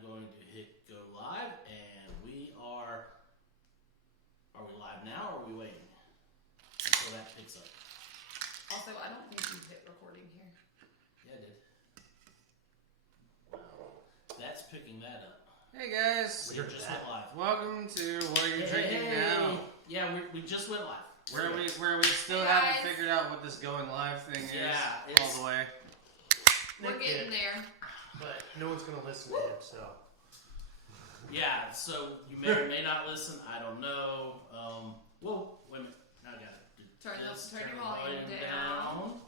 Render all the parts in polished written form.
I'm going to hit go live, and we are. Are we live now, or are we waiting until that picks up? Also, I don't think you hit recording here. Yeah, I did. Wow, that's picking that up. Hey guys, We just went live. welcome to What Are You Drinking Now? Yeah, we just went live. Where we still Hey, haven't guys. figured out what this going live thing is Yeah, all the way. We're getting there. But no one's gonna listen to him, so. Yeah, so you may or may not listen. I don't know. Whoa, wait a minute. Now I got to Turn your the volume down.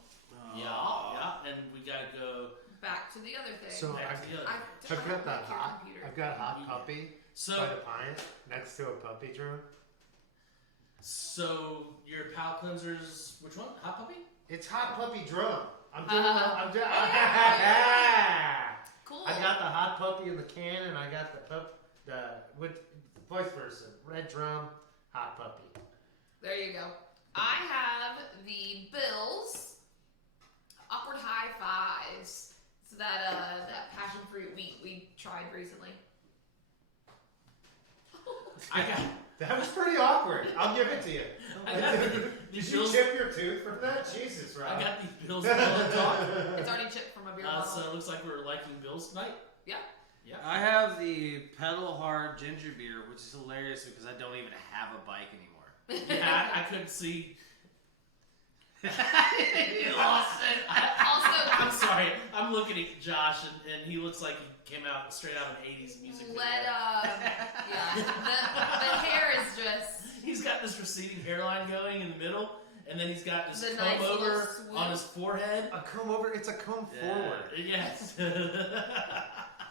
Yeah, and we gotta go. Back to the other thing. So Back I've, to the other. I've got that hot. I've got hot puppy So, by the pint next to a puppy drum. so your palate cleansers, which one? Hot puppy? It's hot puppy drum. I'm doing. I'm doing. Cool. I got the hot puppy in the can, and I got with vice versa. Red drum, hot puppy. There you go. I have the Bills Awkward High Fives. So that passion fruit wheat we tried recently. I got. That was pretty awkward. I'll give it to you. I got Did you chip your tooth from that? Jesus, Rob. I got these Bills Ball talk. It's already chipped from a beer bottle. So it looks like we're liking Bills tonight. Yeah. Yeah. I have the Pedal Hard Ginger Beer, which is hilarious because I don't even have a bike anymore. Yeah, I couldn't see. You lost it. Also, I'm sorry. I'm looking at Josh, and he looks like he came out straight out of an '80s music video. yeah, the hair is just He's got this receding hairline going in the middle, and then he's got this The comb nice little over swoop. on his forehead. A comb over. It's a comb forward. Yes.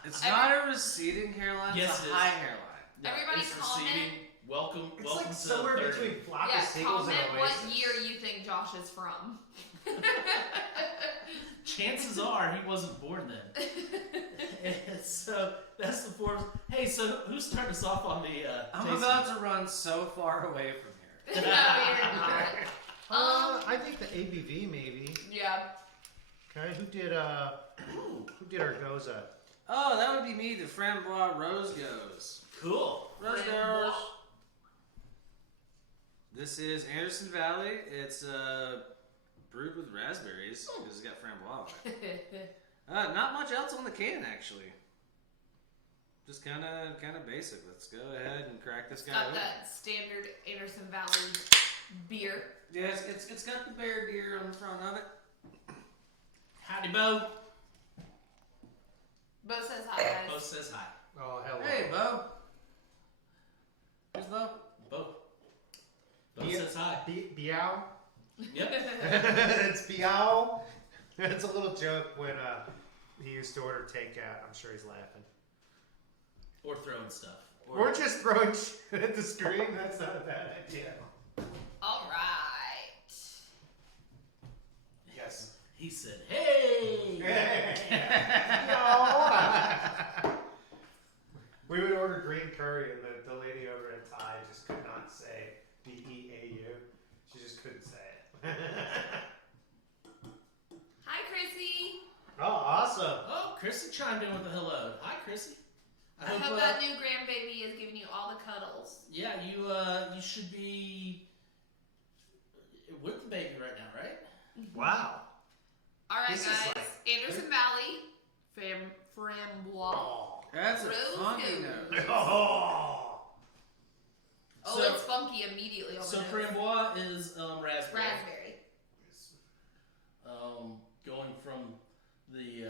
It's not a receding hairline, Yes, it's it a is. high hairline. No, Everybody it's comment. receding. Welcome It's to like somewhere 30. between floppy yeah. seagulls Comment and what Oasis. year you think Josh is from. Chances are he wasn't born then. And so that's the fourth. Hey, so who's turned us off on the? I'm tasting? about to run so far away from here. No, you're not. I think the ABV maybe. Yeah. Okay, who did our goza? Oh, that would be me, the Frambois Rose Goes. Cool. Rose Goes. This is Anderson Valley. It's brewed with raspberries because it's got framboise on it. Not much else on the can actually. Just kind of basic. Let's go ahead and crack this guy Got open. that standard Anderson Valley beer. Yes, it's got the bear deer on the front of it. Howdy, Bo. Bo says hi, guys. Bo says hi. Oh, hello. Hey, Bo. Here's Bo. Bo. Bo Yeah. says hi. Biao. Yep. It's Biao. It's a little joke when he used to order takeout. I'm sure he's laughing. Or throwing stuff. Or just throwing shit at the screen. That's not a bad idea. All right. Yes. He said, "Hey." We would order green curry, and the lady over at Thai just could not say BEAU. She just couldn't say it. Hi, Chrissy. Oh, awesome. Oh, Chrissy chimed in with a hello. Hi, Chrissy. I hope that new grandbaby is giving you all the cuddles. Yeah, you should be with the baby right now, right? Wow. All right, This is guys. like- Anderson Valley, Frambois. Oh. That's a Rose funky Goes. note. Oh. Oh, So- it's funky immediately on So the nose. framboise is raspberry. Raspberry. Going from the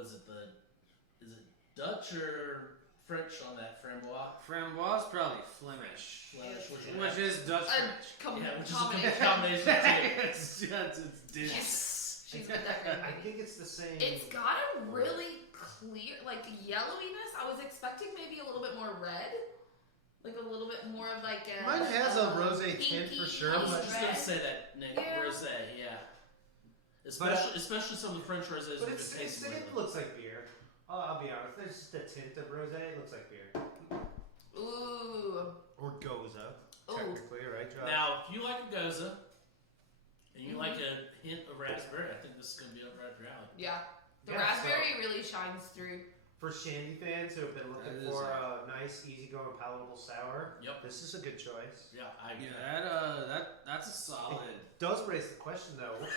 is it Dutch or French on that framboise? Framboise is probably Flemish. Flemish, Which is Dutch French. Yeah, which is a combination. combination too. it's dish. Yes. She's with that I grandbaby. think it's the same. It's got a really clear, like yellowiness. I was expecting maybe a little bit more red, like a little bit more of like a. Mine has a rosé tint pinky for sure, I was but- just gonna say that, Nick. Yeah. Rosé, yeah. Especially some of the French rosés But we've it's, been tasting it lately. looks like beer. I'll be honest. There's just a tint of rosé. It looks like beer. Ooh. Or goza, Ooh. technically, right, Josh? Now, if you like a goza and you like a hint of raspberry, I think this is gonna be up right your alley. Yeah. The Yeah, raspberry really shines through. For Shandy fans who have been looking That is for a nice, easygoing, palatable sour, Yep. this is a good choice. Yeah, Yeah, that's a solid. It does raise the question though, what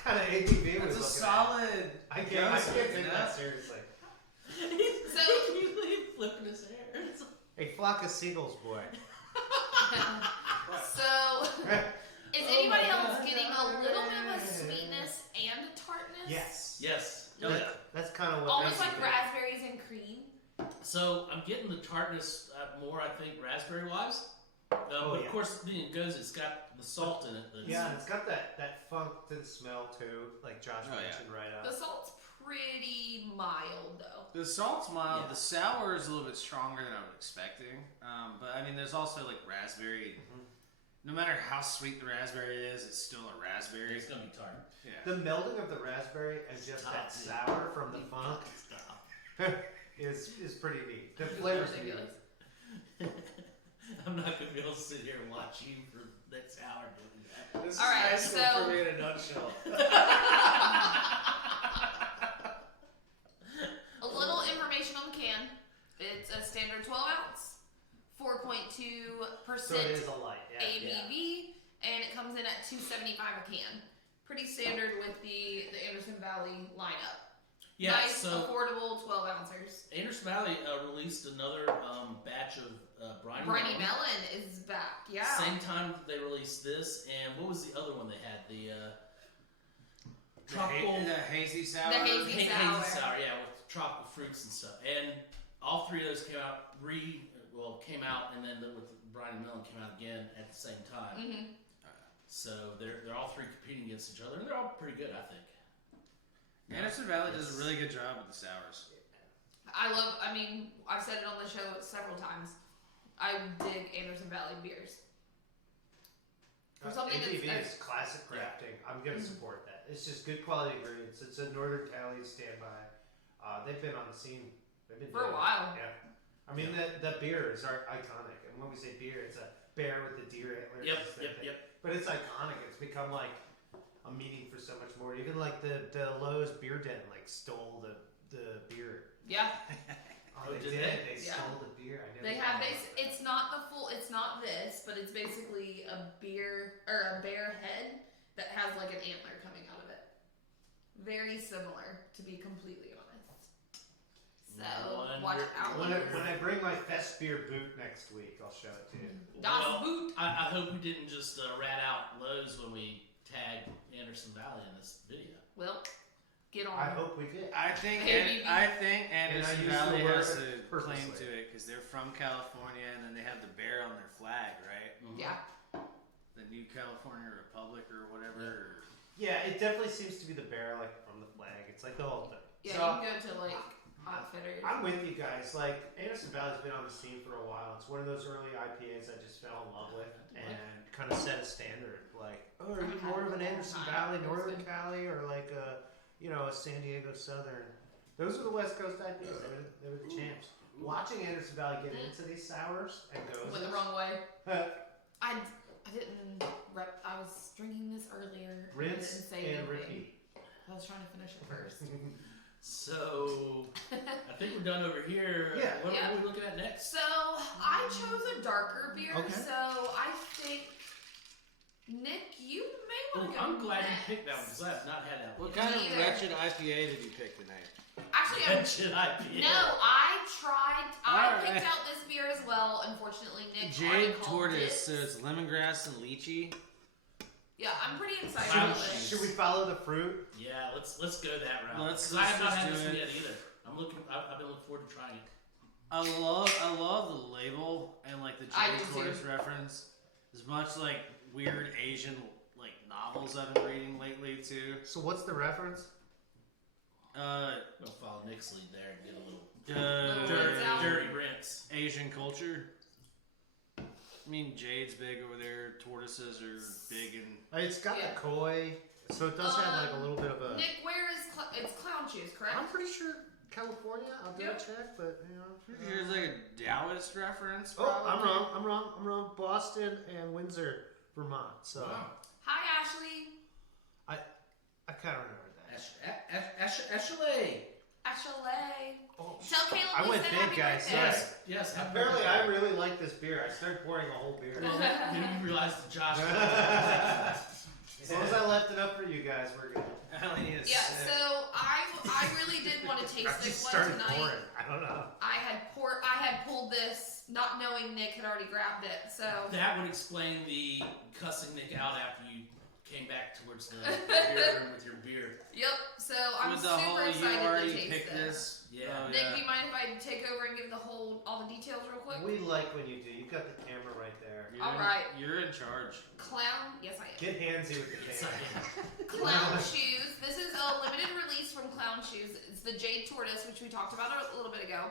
kind of ABV we That's a looking solid. at? I can't take Yeah. that seriously. So- He's flipping his hair. It's like- A flock of seagulls, boy. So, is Oh anybody my else God. getting a little bit of a sweetness and a tartness? Yes. Yes. Oh, That- yeah. That's kind of what Almost makes like it raspberries and cream. So I'm getting the tartness more, I think, raspberry wise. But yeah. of course, being it goes, it's got the salt in it. That's, Yeah, and it's got that funk to the smell too, like Josh Oh, yeah. mentioned right The up. salt's pretty mild though. The salt's mild. Yeah. The sour is a little bit stronger than I was expecting. But I mean, there's also like raspberry. No matter how sweet the raspberry is, it's still a raspberry. it's gonna be tart. Yeah. The melding of the raspberry and just that Stop. sour from the funk Stop. is pretty neat. The flavor's neat. Ridiculous. I'm not gonna be able to sit here and watch you for the next hour doing that. This All right, high school so- for me in a nutshell. A little information on the can. It's a standard 12 ounce, 4.2% So it is a light, yeah. ABV, and it comes in at $2.75 a can. Pretty standard with the Anderson Valley lineup. Yeah, Nice, so affordable 12 ouncers. Anderson Valley released another batch of briny Briny melon. Melon is back, yeah. Same time that they released this, and what was the other one they had? The tropical The hazy sour. The hazy hazy sour. sour, yeah, with tropical fruits and stuff. And all three of those came out came out, and then with briny melon came out again at the same time. hmm So they're all three competing against each other, and they're all pretty good, I think. Anderson Valley does Yes. a really good job with the sours. I mean, I've said it on the show several times. I dig Anderson Valley beers. For something ABV that's is classic crafting. I'm gonna support that. It's just good quality ingredients. It's a Northern Cali standby. They've been on the scene. They've been for a doing it. while. Yeah. I mean, the beers are iconic. And when we say beer, it's a bear with the deer antlers. Yep, It's that yep, thing. yep. But it's iconic. It's become like a meaning for so much more. Even like the Lowe's Beer Den like stole the beer. Yeah, Oh, they did did. they? They Yeah. stole the beer. I never they have. thought about It's not the full. It's not this, but it's basically a beer or a bear head that has like an antler coming out of it. Very similar, to be completely honest. So watch out. When I bring my Fest beer boot next week, I'll show it to you. Das Well, Boot. I hope we didn't just rat out Lowe's when we tagged Anderson Valley in this video. Well, get on. I hope we did. I think ABV. Anderson use the Valley word has a claim purposely. to it because they're from California and then they have the bear on their flag, right? Yeah. The New California Republic or whatever. Yeah, it definitely seems to be the bear like from the flag. It's like the whole thing. Yeah, So, you can go to like Outfitters. I'm with you guys. Like Anderson Valley's been on the scene for a while. It's one of those early IPAs I just fell in love with and kind of set a standard. Like, oh, are you more of an Anderson Valley, Northern Cali, or like a a San Diego Southern? Those are the West Coast IPAs. They were the champs. Watching Anderson Valley get into these sours and goes Went the wrong way. I didn't rep. I was drinking this earlier. I rinse didn't say and anything. repeat. I was trying to finish it first. So I think we're done over here. Yeah. What Yeah. are we looking at next? So I chose a darker beer. Okay. So I think Nick, you may want to go. I'm glad you next. picked that one because I have not had that one. What kind of Me either. wretched IPA did you pick tonight? Actually, I'm Should I be? No, I tried. I Alright. picked out this beer as well. Unfortunately, Nick Jade already called Tortoise, it. so it's lemongrass and lychee. Yeah, I'm pretty excited Wow. about this. Should we follow the fruit? Yeah, let's go that route. Let's 'Cause I have not just had do this one it. yet either. I've been looking forward to trying it. I love the label and like the I Jade do too. Tortoise reference. As much like weird Asian like novels I've been reading lately too. So what's the reference? I'm gonna follow Nick's lead there and get a little Rinse out. dirty rinse. Asian culture. I mean, Jade's big over there. Tortoises are big in. It's got Yeah. the koi, so it does have like a little bit of a. Nick, where is it's clown shoes, correct? I'm pretty sure California. I'll double Yep. check, but Here's like a Taoist reference. Oh, I'm probably. wrong. I'm wrong. Boston and Windsor, Vermont. So Wow. Hi, Ashley. I kind of remember that. Ashley. at Chalet. Oh, Tell Caleb I we went said big, happy guys. birthday. Yes, yes. happy Apparently, birthday. I really like this beer. I started pouring a whole beer. Well, then you realized that Josh. As long as I left it up for you guys, we're good. I only need a Yeah, sip. so I really did want to I taste just this one started tonight. pouring. I don't know. I had pulled this not knowing Nick had already grabbed it. So That would explain the cussing Nick out after you came back towards the beer room with your beer. yep. So I'm With the super whole, you excited already to taste picked this. this. Yeah. Oh, Nick, yeah. do you mind if I take over and give all the details real quick? We like when you do. You got the camera right there. All right. You're in charge. Clown, yes I am. Get handsy with the It's camera. Clown Shoes. This is a limited release from Clown Shoes. It's the Jade Tortoise, which we talked about a little bit ago.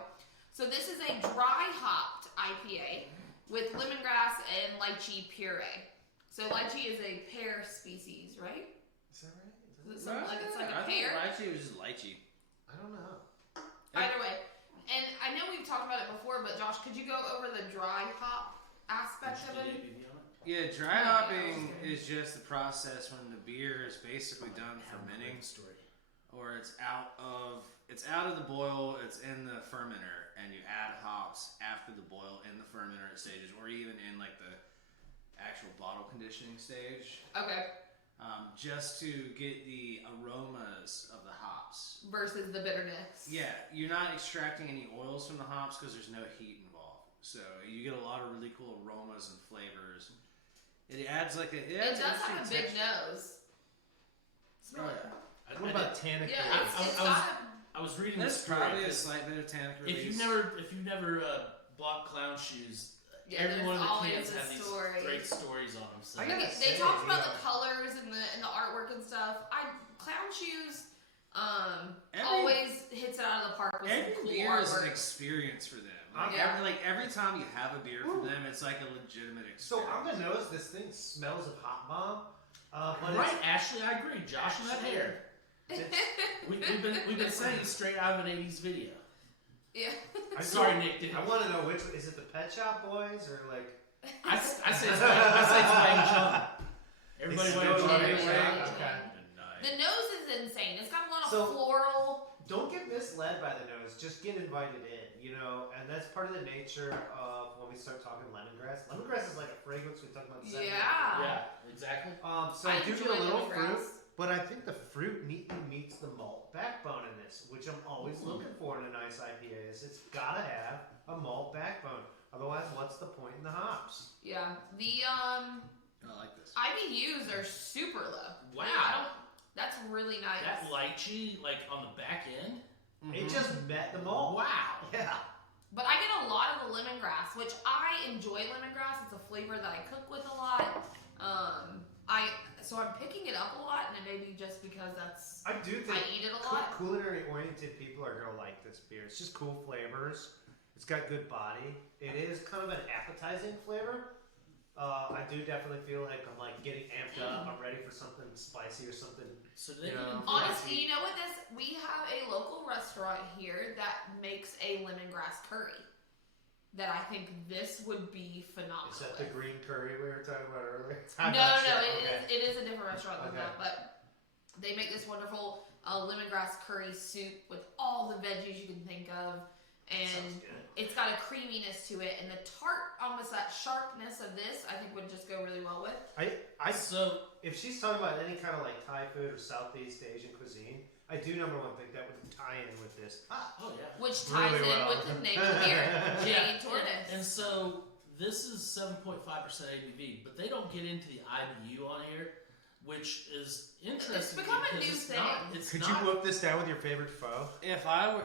So this is a dry hopped IPA with lemongrass and lychee puree. So lychee is a pear species, right? Is that right? Is it something like it's like a I pear? thought lychee was just lychee. I don't know. Either way. And I know we've talked about it before, but Josh, could you go over the dry hop aspect of Did it? you ABV on it? Yeah, dry No, hopping yeah, I was is just the process when the beer is basically done fermenting, Story. or it's out of the boil, it's in the fermenter, and you add hops after the boil in the fermenter stages, or even in like the actual bottle conditioning stage, Okay. just to get the aromas of the hops. Versus the bitterness. Yeah, you're not extracting any oils from the hops because there's no heat involved, so you get a lot of really cool aromas and flavors. It adds like It does have a big texture. nose. Smell it. What about tannic? Yeah, release? it's I was- got I was reading There's the story. probably a 'cause slight bit of tannic If release. you've never bought Clown Shoes, Yeah, every there's one of the always cans a have these story. great stories on them. So I Like, gotta they say, talked about yeah. the colors and the artwork and stuff. Clown Shoes Every- always hits it out of the park with some Every cool beer is an artwork. experience for them. Like, Yeah. every time you have a beer from Ooh. them, it's like a legitimate experience. So on the nose, this thing smells of hot bomb. But right, Ashley, I agree. Josh and that hair. We've been saying straight out of an '80s video. Yeah. Sorry, Nick. Didn't I want to know which is it, the Pet Shop Boys or like? I say it's Wang Chung. Everybody It's Wang totally Chung. Wang Wang Chung. Okay. The nose is insane. It's got a lot of So- floral. Don't get misled by the nose. Just get invited in, you know. And that's part of the nature of when we start talking lemongrass. Lemongrass is like a fragrance we talked about. Yeah. Yeah, exactly. So I I do enjoy get a little lemongrass. fruit, but I think the fruit neatly meets the malt backbone in this, which I'm always looking for in a nice IPA. It's gotta have a malt backbone. Otherwise, what's the point in the hops? Yeah. The I like this. IBUs are super low. Wow. I don't. That's really nice. That lychee, like on the back end. It just met the malt. Wow. Yeah. But I get a lot of the lemongrass, which I enjoy lemongrass. It's a flavor that I cook with a lot. So I'm picking it up a lot, and it may be just because I do think I eat it a lot. culinary oriented people are gonna like this beer. It's just cool flavors. It's got good body. It is kind of an appetizing flavor. I do definitely feel like I'm like getting amped up. I'm ready for something spicy or something. So they Yeah. can Honestly, you know what we have a local restaurant here that makes a lemongrass curry that I think this would be phenomenal. Is that the with. green curry we were talking about earlier? No, I'm no, not no. sure. It Okay. is a different restaurant than Okay. that, but they make this wonderful lemongrass curry soup with all the veggies you can think of, and Sounds good. it's got a creaminess to it, and the tart, almost that sharpness of this, I think would just go really well with. So If she's talking about any kind of like Thai food or Southeast Asian cuisine, I do number one think that would tie in with this. oh yeah. Which ties Really in well. with the name of the beer, Yeah, Jade Tortoise. and so this is 7.5% ABV, but they don't get into the IBU on here, which is interesting. It's become a because new it's thing. Not, it's Could not, you whoop this down with your favorite foe? If I were,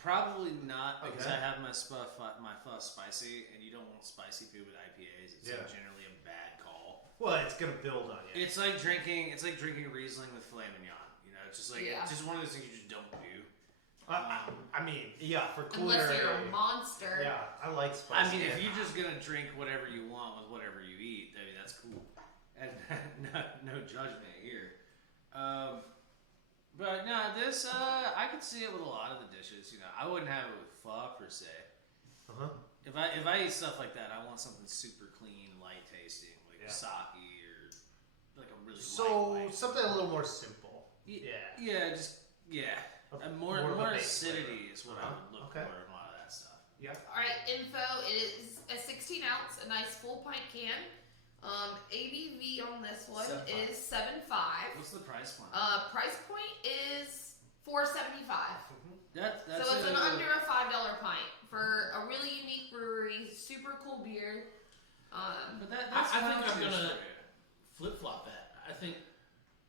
probably not, because Okay. I have my stuff spicy, and you don't want spicy food with IPAs. It's like generally a bad call. Well, it's gonna build on you. It's like drinking Riesling with filet mignon. You know, it's just like Yeah. it's just one of those things you just don't do. I mean, yeah, for Unless culinary. you're a monster. Yeah, I like spicy. I mean, if and you're hot. just gonna drink whatever you want with whatever you eat, I mean that's cool, and no judgment here. But no, this I could see it with a lot of the dishes. You know, I wouldn't have it with pho per se. Uh-huh. If I eat stuff like that, I want something super clean, light tasting, like Yeah. sake or like a really So light. something a little more simple. Y- Yeah. Yeah, just yeah. And more of a base acidity flavor. is what I would look Okay. for in a lot of that stuff. All right, info. It is a 16 ounce, a nice full pint can. ABV on this one 7.5. is 7.5. What's the price point? Price point is $4.75. That's So it's an under a $5 pint for a really unique brewery, super cool beer. But that's I think I'm content gonna- for you. Flip flop that. I think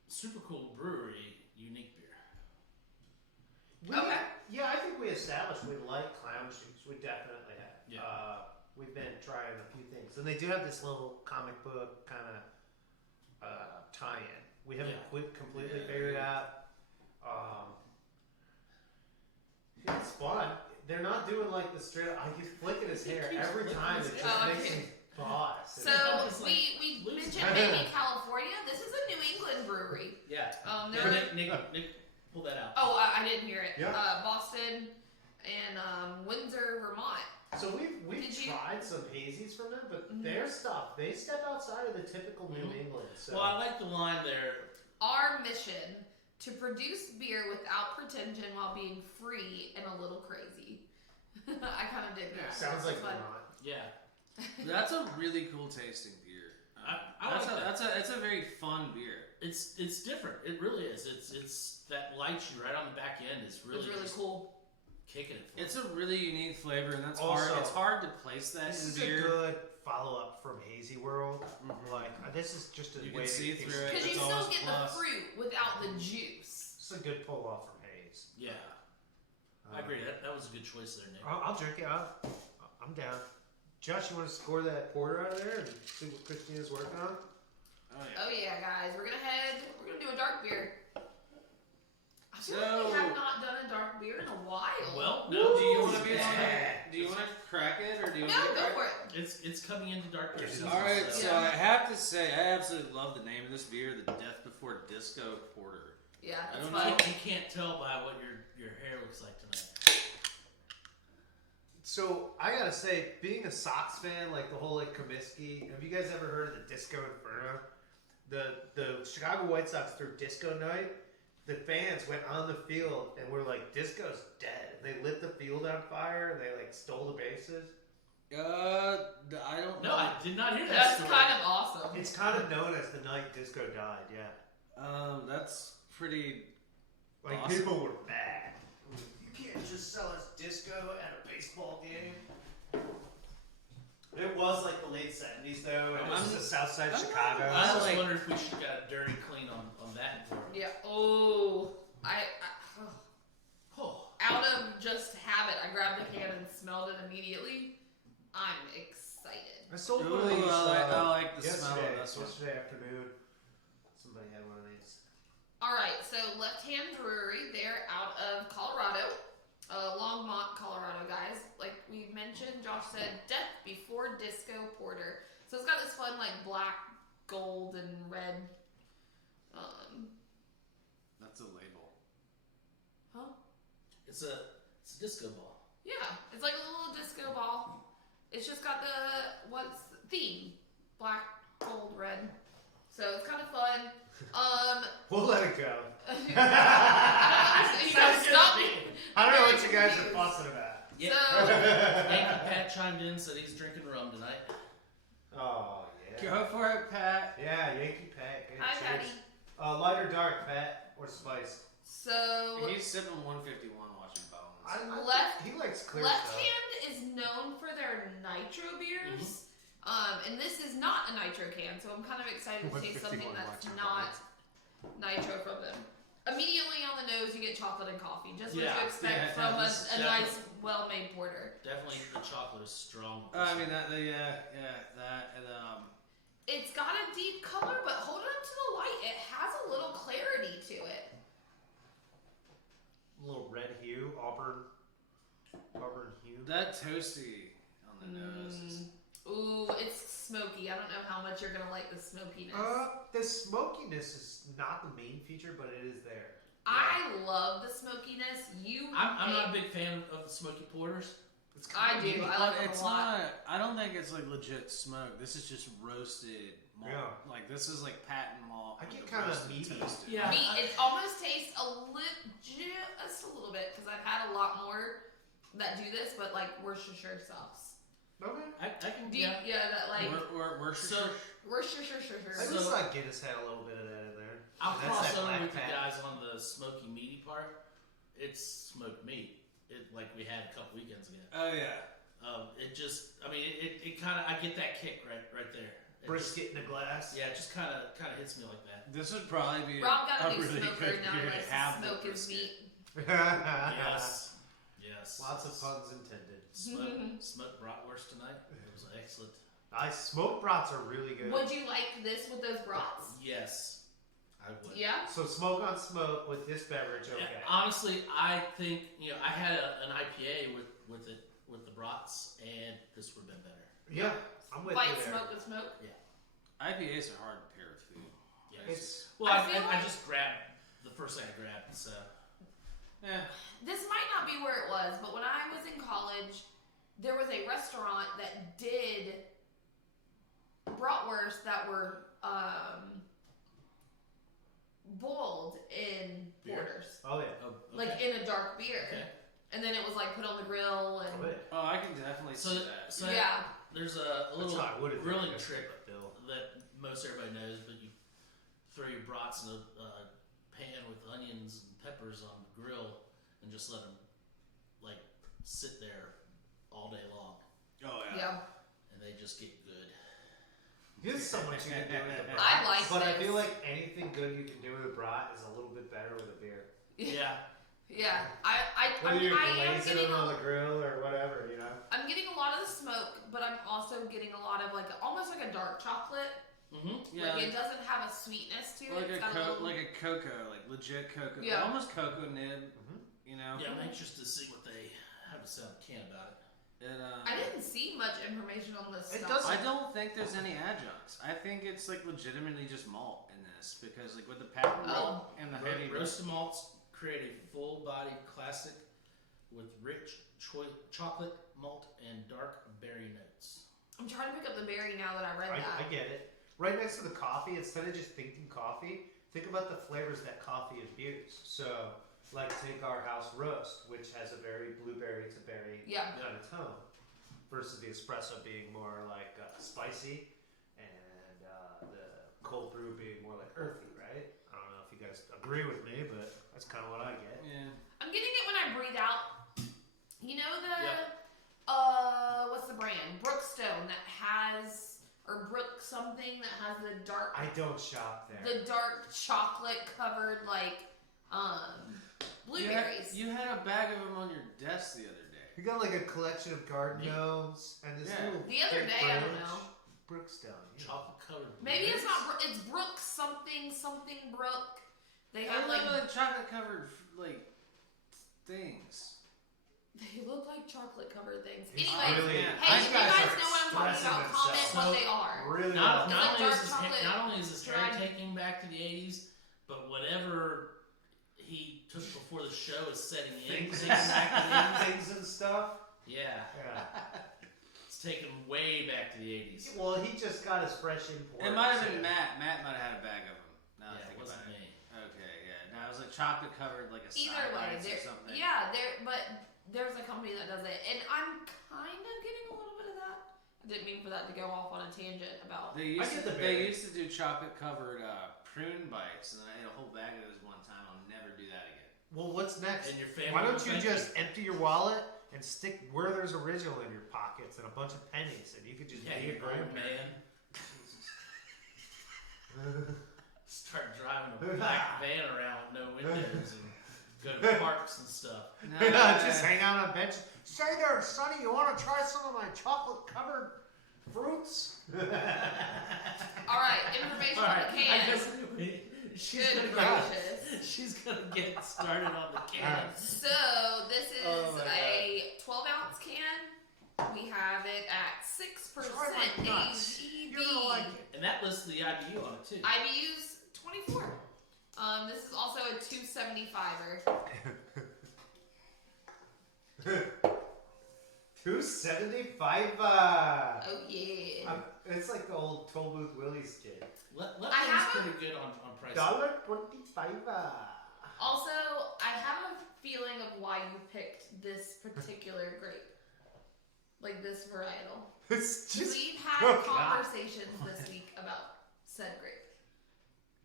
super cool brewery, unique beer. Okay. Yeah, I think we established we like Clown Shoes. We definitely have. Yeah. We've been trying a few things, and they do have this little comic book kind of tie-in. We haven't completely figured out. It's fun. They're not doing like the straight. He's flicking his hair keeps every flicking time. his It hair. just Oh, makes okay. him pause. So It's like we losing. mentioned maybe California. This is a New England brewery. Yeah. They're Nick, pull that out. Oh, I didn't hear it. Yeah. Boston and Windsor, Vermont. So we've Did you- tried some hazies from them, but Mhm. their stuff, they step outside of the typical New Mhm. England. So Well, I like the line there. Our mission to produce beer without pretension while being free and a little crazy. I kind of dig that. sounds like It's fun. Vermont. Yeah. That's a really cool tasting beer. I like that. That's a very fun beer. It's different. It really is. It's that lights you right on the back end is really It's really just cool. kicking it. For It's me. a really unique flavor, and that's Also, hard. It's hard to place that This in is beer. a good follow-up from Hazy World. Mhm. Like this is just a You way can see to through it. Because you It's still always get plus. the fruit without the juice. It's a good pull-off from Haze. Yeah. I agree. That was a good choice there, Nick. I'll drink it. I'm down. Josh, you want to score that porter out of there and see what Christina's working on? Oh yeah. Oh yeah, guys, we're gonna do a dark beer. I feel like So- we have not done a dark beer in a while. Well, Do no. you want to be? Yeah. Do you want to crack it, or do you no, want to go for it. It's coming into dark beer season. All right, so- so Yeah. I have to say, I absolutely love the name of this beer, the Death Before Disco Porter. Yeah, I it's don't fun. know. You can't tell by what your hair looks like tonight. So I gotta say, being a Sox fan, like the whole like Comiskey, have you guys ever heard of the Disco Inferno? The Chicago White Sox threw Disco Night. The fans went on the field and were like, "Disco's dead." And they lit the field on fire and they like stole the bases. I don't know. No, I did not hear that That's story. kind of awesome. It's kind of known as the night Disco died. Yeah, That's pretty. like Awesome. people were mad. You can't just sell us disco at a baseball game. It was like the late '70s though, and it was I'm- the South Side of I'm Chicago. I not- just like- wonder if we should have got a dirty clean on that for Yeah. Oh, Oh, out of just habit, I grabbed the can and smelled it immediately. I'm excited. I sold Ooh, one of these. I like the yesterday, smell of this one. Yesterday afternoon, somebody had one of these. All right, so Left Hand Brewery, they're out of Colorado, Longmont, Colorado, guys. Like we mentioned, Josh said, Death Before Disco Porter. So it's got this fun like black, gold, and red. That's a label. Huh? it's a disco ball. Yeah, it's like a little disco ball. It's just got the theme, black, gold, red. So it's kind of fun. We'll let it go. You know, stop me. I don't know what you guys are fussing about. Yeah. So Yankee Pat chimed in, said he's drinking rum tonight. Oh yeah. Go for it, Pat. Yeah, Yankee Pat. Good hi, cheers. Patty. Light or dark, Pat, or spice? So He's sipping 151 watching Bones. He likes clear Left stuff. Hand is known for their nitro beers. And this is not a nitro can, so I'm kind of excited to taste something 151 that's watching not nitro from them. Immediately on the nose, you get chocolate and coffee, just what Yeah, you expect yeah, from this a is nice, well-made porter. Definitely the chocolate is strong. with I this mean one. that and It's got a deep color, but hold on to the light. It has a little clarity to it. A little red hue, auburn hue. that toasty on the nose. Is, Ooh, it's smoky. I don't know how much you're gonna like the smokiness. The smokiness is not the main feature, but it is there. I love the smokiness. I'm not a big fan of the smoky porters. I do. I but like them it's a lot. not. I don't think it's like legit smoke. This is just roasted malt. Yeah. Like this is like patent malt. I with get the kinda roasted meaty. toasted. Yeah. It almost tastes just a little bit because I've had a lot more that do this, but like Worcestershire sauce. Okay. I can. Do you, yeah, that like Worcestershire. Worcestershire. I So- just thought Guinness had a little bit of that in there. I'll And that's cross that over black with you pepper. guys on the smoky meaty part. It's smoked meat. It like we had a couple weekends ago. Oh yeah. It just, I mean, it kind of, I get that kick right there. It Brisket in a glass. Just, yeah, it just kind of hits me like that. This would probably be Rob got a a new really smoker good now. beer He to likes have to the smoke his brisket. meat. Yes. Lots of puns intended. Smoked bratwurst tonight. It was excellent. Smoked brats are really good. Would you like this with those brats? Yes, I would. Yeah. So smoke on smoke with this beverage, okay. Yeah, honestly, I think I had an IPA with the brats, and this would have been better. Yeah, I'm with Fight you there. smoke with smoke. IPAs are hard to pair with food. Yeah. It's Well, I I feel like- just grabbed the first thing I grabbed. So Yeah. This might not be where it was, but when I was in college, there was a restaurant that did bratwurst that were boiled in Beer? porters, oh yeah. okay. like in a dark beer, Okay. and then it was like put on the grill and Oh, yeah. Oh, I can definitely So, see that. so yeah. there's a That's little how I would've grilling done it, trick Bill. that most everybody knows, but you throw your brats in a pan with onions and peppers on the grill and just let them like sit there all day long, Oh Yeah. and they just get good. There's so much you can do with a brat. I like But I this. feel like anything good you can do with a brat is a little bit better with a beer. Yeah. Yeah. I Whether mean, you're I am glazing getting them on a, the grill or whatever, you know. I'm getting a lot of the smoke, but I'm also getting a lot of like almost like a dark chocolate. Mm-hmm. Yeah, Like it doesn't have a sweetness to it. like It's a got a little, like a cocoa, like legit cocoa, Yeah. almost cocoa nib. You know. Yeah, I'm anxious to see what they have to say on the can about it. It, I didn't see much information on this It stuff. I don't think there's any adjuncts. I think it's like legitimately just malt in this because like with the pepper Oh. and the heavy Roasted malts create a full-bodied classic with rich chocolate malt and dark berry notes. I'm trying to pick up the berry now that I read I that. get it. Right next to the coffee, instead of just thinking coffee, think about the flavors that coffee imbues. So, like take our house roast, which has a very blueberry to berry Yeah. kind of tone, versus the espresso being more like spicy, and the cold brew being more like earthy, right? I don't know if you guys agree with me, but that's kind of what I get. Yeah. I'm getting it when I breathe out. You know the Yeah. what's the brand? Brookstone that has or Brook something that has the dark I don't shop there. the dark chocolate covered like blueberries. You had a bag of them on your desk the other day. You got like a collection of garden Yeah. gnomes and this Yeah. little The other big day, I don't branch. know. Brookstone. Yeah. Chocolate covered. Maybe it's not Brook, it's Brook something Brook. They have like chocolate covered like things. they look like chocolate covered things. It's Anyway, really- hey, these if you guys guys are know what I'm talking expressing about, comment themselves. what So- they are. Really Not, well. not, It's only like is dark this, chocolate not only is this Harry dried- taking back to the 80s, but whatever he took before the show is setting in. Things taking back to the 80s. things and stuff. Yeah, Yeah. it's taken way back to the 80s. Well, he just got his fresh import. It might have so- been Matt. Matt might have had a bag of them. Now that I Yeah, think it wasn't about it. me. Okay, yeah. Now it was like chocolate covered, like a Either side way, bites or there, something. yeah, but there's a company that does it, and I'm kind of getting a little bit of that. I didn't mean for that to go off on a tangent about. They used I get to the they berry. used to do chocolate covered prune bites, and I ate a whole bag of those one time. I'll never do that again. Well, what's next? And your family Why don't will you thank just empty your wallet and stick Werther's Original in your pockets and a bunch of pennies, and you could just Yeah, be you a old grandparent. man. Start driving a black van around with no windows and go to parks and stuff. Just hang out on a bench. Say there, Sonny, you want to try some of my chocolate-covered fruits? All right, information All right, on the I can. guess she's Good gonna gracious. she's gonna get started on the can. So this is Oh my a 12-ounce can. We have it at 6% Try my nuts. ABV. You're gonna like it. And that lists the IBU on it too. IBU's 24. This is also a 275er. $2.75. Oh yeah. It's like the old Toll Booth Willie's kid. Lefty's I have a- pretty good on price. $1.25. Also, I have a feeling of why you picked this particular grape. Like this varietal. It's just We've had oh, God. conversations this week about said grape.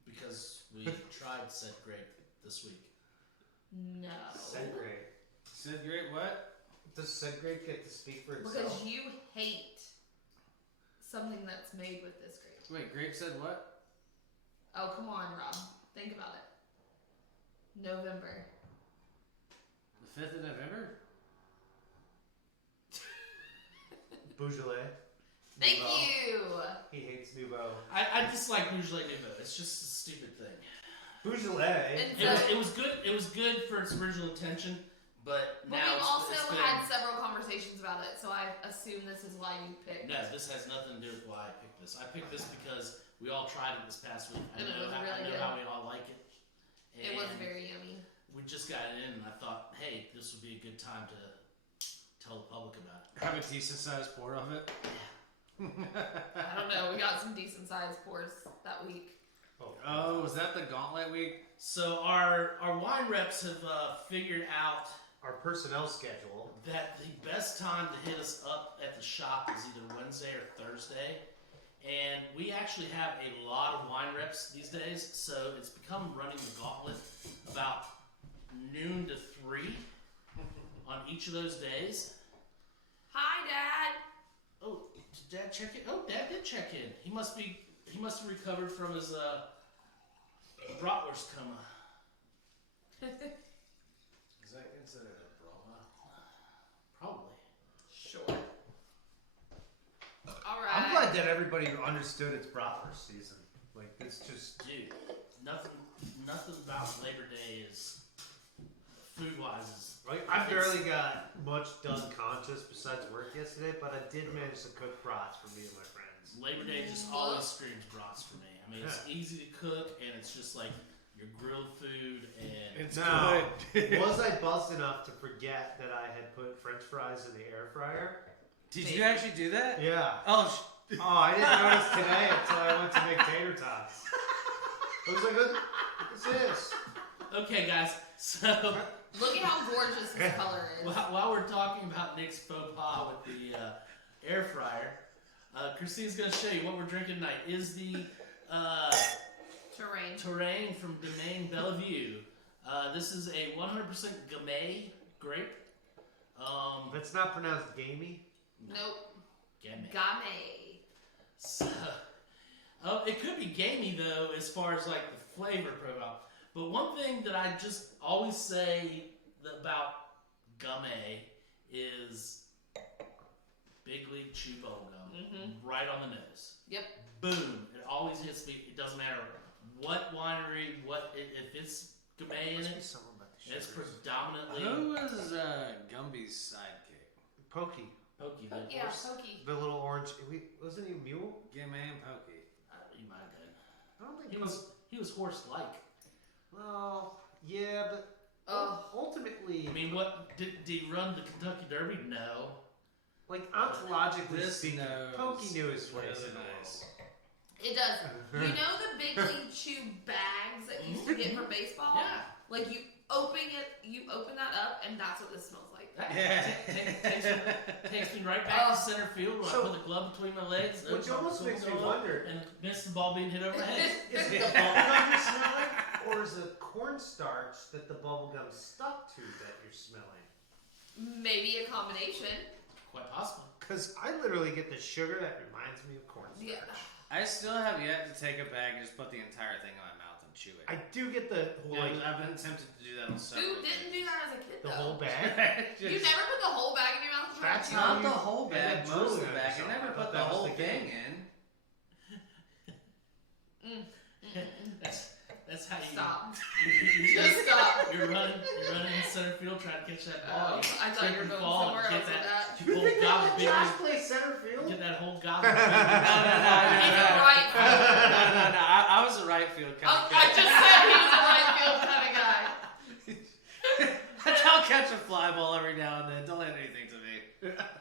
Because we tried said grape this week. No. Said grape. Said great what? Does said grape get to speak for itself? Because you hate something that's made with this grape. Wait, grape said what? Oh, come on, Rob. Think about it. November. The 5th of November? Beaujolais. Thank Nouveau. you! He hates Nouveau. I dislike Beaujolais Nouveau. It's just a stupid thing. Beaujolais. And It was good. It was good for its original intention, but But now we've also it's been, had several conversations about it, so I assume this is why you picked. No, this has nothing to do with why I picked this. I picked this because we all tried it this past week. I And it know, was how, really I know good. how we all like it. It was And very yummy. We just got it in, and I thought, hey, this would be a good time to tell the public about it. Have a decent sized pour of it. I don't know. We got some decent sized pours that week. Oh, was that the gauntlet week? So our wine reps have figured out Our personnel schedule. that the best time to hit us up at the shop is either Wednesday or Thursday. And we actually have a lot of wine reps these days, so it's become running the gauntlet about noon to 3 on each of those days. Hi, Dad. Oh, did Dad check in? Oh, Dad did check in. He must have recovered from his bratwurst coma. Is that considered a brawl? Probably. Sure. All right. I'm glad that everybody understood it's bratwurst season. Like, it's just. Dude, nothing about Labor Day is food-wise is. Like, I barely got much done conscious besides work yesterday, but I did manage to cook brats for me and my friends. Labor Day just always screams brats for me. I mean, it's easy to cook, and it's just like your grilled food, and It's Now, good. was I buzzed enough to forget that I had put French fries in the air fryer? Did you actually do that? Yeah. Oh, Oh, I didn't notice today until I went to make tater tots. I was like, what's this? okay, guys. So Look at how gorgeous this color is. while we're talking about Nick's faux pas with the air fryer, Christine's gonna show you what we're drinking tonight. Is the Terrain. Terrain from Domaine Bellevue. This is a 100% Gamay grape. That's not pronounced gamey. Nope. Gamay. Game. So, it could be gamey though, as far as like the flavor profile. But one thing that I just always say about Gamay is Big League Chew Bubble Gum, right on the nose. Yep. Boom! It always hits me. It doesn't matter what winery, if it's Gamay in Must be it, something about the it's sugars. predominantly who was Gumby's sidekick? Pokey. Pokey. The Yeah, horse. pokey. The little orange. Wasn't he a mule? Game Man Pokey. He might have been. I don't think He was horse-like. Well, yeah, but ultimately, I mean, what did he run the Kentucky Derby? No. like ontologically This speaking, nose Pokey knew his really place in the nice. It does. You know the Big League Chew bags that you used to get for baseball? Yeah. Like you open that up, and that's what this smells like. That Yeah. takes me right back Oh. to center field when So- I put the glove between my legs. Which almost makes me wonder: And miss the ball being hit over the head. is it the bubblegum you're smelling, or is it cornstarch that the bubblegum stuck to that you're smelling? Maybe a combination. Quite possible. Because I literally get the sugar that reminds me of cornstarch. Yeah. I still have yet to take a bag and just put the entire thing in my mouth and chew it. I do get the whole, like, I've been tempted to do that on several Who didn't do that as a kid the though? whole bag. You never put the whole bag in your mouth. and try to That's chew Not it? the whole And bag, then most of drooling the on bag. I yourself. never I put thought the that was whole the thing game. in. That's how you Stop. you Just stop. You're running in center field trying to catch that Oh, ball. You I thought you were trip and going fall and somewhere get else with that. that. You pull gobble big Josh league- plays center field? get that whole gobble. He's a right field. No. I was a right field kind Oh, of I guy. just said he was a right field kind of guy. I'll catch a fly ball every now and then. Don't let anything to me.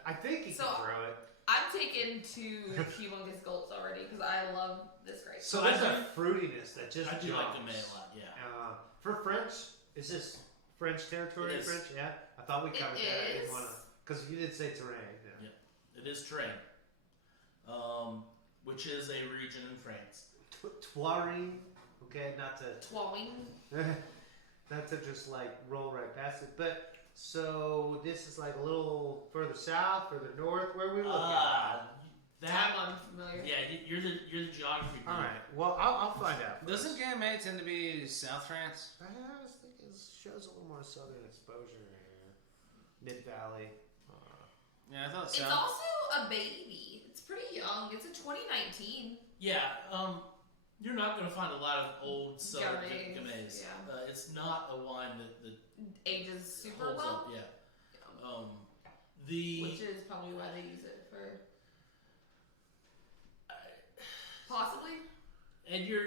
I think he So- can throw it. I'm taken to humongous gulps already because I love this grape. So I there's do- a fruitiness that just I do like jumps. Gamay a lot. Yeah. For French, is this French territory? It is. French, yeah. I thought we covered that. I didn't is. want to, because you did say terrain. Yeah. It is Train, which is a region in France. Toirine. Okay, not to Twawing. not to just like roll right past it, but so this is like a little further south, further north. Where are we looking? That I'm unfamiliar. yeah, you're the geography. All dude. right. Well, I'll find out. first. Doesn't Gamay tend to be South France? I was thinking it shows a little more southern exposure here. Mid Valley. Yeah, I thought It's South. also a baby. It's pretty young. It's a 2019. Yeah, you're not going to find a lot of old southern Gamay, Gamays. yeah. It's not a wine that Ages super holds well. up. Yeah. The Which is probably why they use it for. Possibly. and your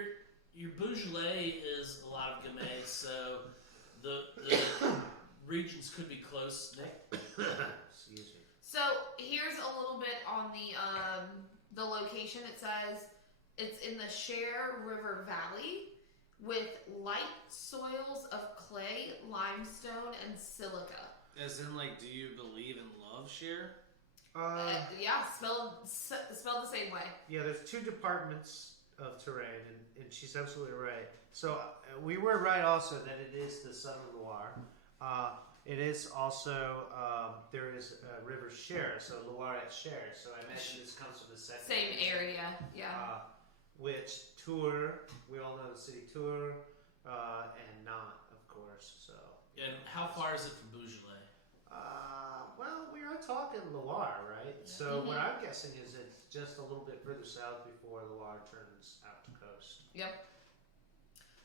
Beaujolais is a lot of Gamay, so the regions could be close. Nick? Excuse me. So here's a little bit on the location. It says it's in the Cher River Valley with light soils of clay, limestone, and silica. As in, like, do you believe in love, Cher? Yeah, spelled the same way. Yeah, there's two departments of terrain, and she's absolutely right. So we were right also that it is the Southern Loire. It is also there is River Cher, so Loire at Cher. So I imagine this comes from the second Same region. area, yeah. Which Tours, we all know the city Tours, and Nantes, of course. So. And how far is it from Beaujolais? Well, we are talking Loire, right? Yeah. So what I'm guessing is it's just a little bit further south before Loire turns out to coast. Yep.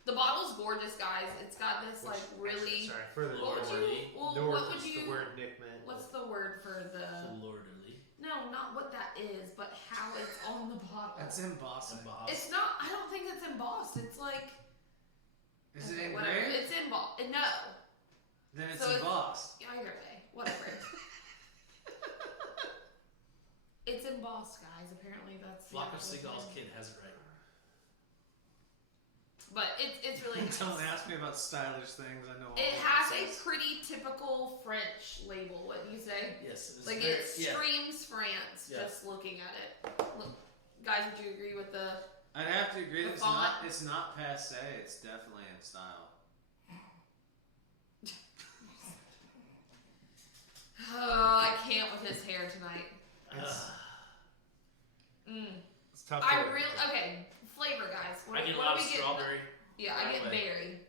The bottle's gorgeous, guys. It's got this like really. Sorry, further What north. would you? Well, North what would is you? the word Nick meant. What's the word for the? Lorderly. No, not what that is, but how it's on the bottle. That's embossing. It's not. I don't think it's embossed. It's like. Is okay, it whatever. engraved? It's embossed. No. Then it's So it's- embossed. Either way, whatever. It's embossed, guys. Apparently, that's. the Flock of actual Seagulls thing. kid has it right. But it's really. Nice. Don't ask me about stylish things. I know all It of has it a says. pretty typical French label. Wouldn't you say? Yes. Like very- it yeah. screams France Yeah. just looking at it. Look, guys, would you agree with the? I'd have to agree. The That font. it's not passe. It's definitely in style. Oh, I can't with his hair tonight. It's, Mm. it's tough. I to- really okay. Flavor, guys. What, I get a what lot do of we get? strawberry. Yeah, I get Right away. berry.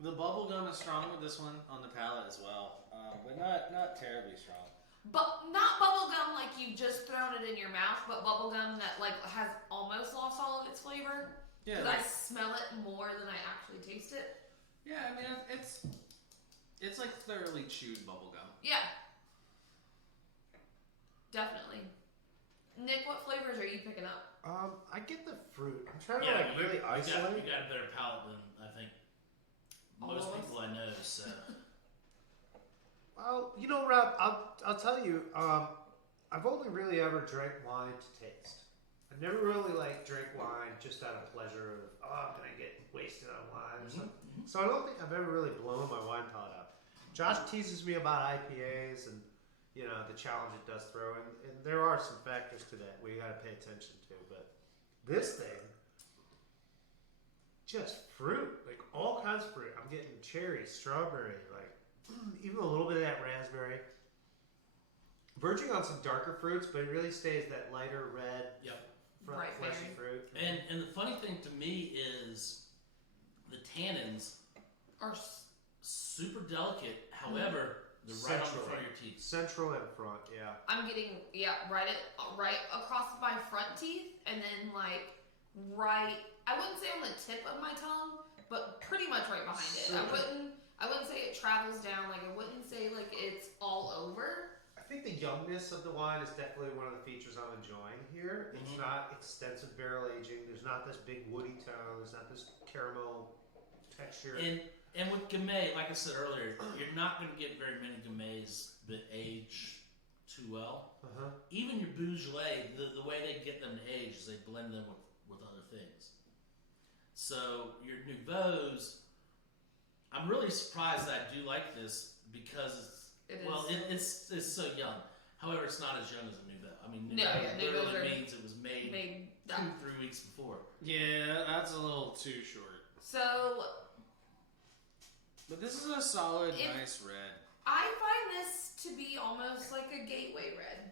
The bubble gum is strong with this one on the palate as well, but not terribly strong. But not bubble gum like you've just thrown it in your mouth, but bubble gum that like has almost lost all of its flavor. Yeah, Because I like, smell it more than I actually taste it. yeah. I mean, it's like thoroughly chewed bubble gum. Yeah. Definitely. Nick, what flavors are you picking up? I get the fruit. I'm trying to Yeah, like really isolate. You got a better palate than I think most All of us? people I know. So Well, you know, Rob, I'll tell you. I've only really ever drank wine to taste. I've never really like drank wine just out of pleasure of I'm gonna get wasted on wine or something. So I don't think I've ever really blown my wine palate up. Josh teases me about IPAs and you know the challenge it does throw, and there are some factors to that we gotta pay attention to. But this thing, just fruit, like all kinds of fruit. I'm getting cherry, strawberry, like even a little bit of that raspberry. Verging on some darker fruits, but it really stays that lighter red, Yep. Bright fleshy berry. fruit. and the funny thing to me is the tannins Or super delicate. However, they're right on the Central. front of your teeth. Central and front, yeah. I'm getting right across my front teeth, and then like right. I wouldn't say on the tip of my tongue, but pretty much right behind it. Super. I wouldn't say it travels down. Like I wouldn't say like it's all over. I think the youngness of the wine is definitely one of the features I'm enjoying here. It's Mhm. not extensive barrel aging. There's not this big woody tone. There's not this caramel texture. And And with Gamay, like I said earlier, you're not going to get very many Gamays that age too well. Even your Beaujolais, the way they get them to age is they blend them with other things. So your Nouveaux, I'm really surprised that I do like this because it's so young. However, it's not as young as a Nouveau. I mean, Nouveau literally means it was made 2-3 weeks before. Yeah, that's a little too short. So, but this is a solid, nice red. I find this to be almost like a gateway red.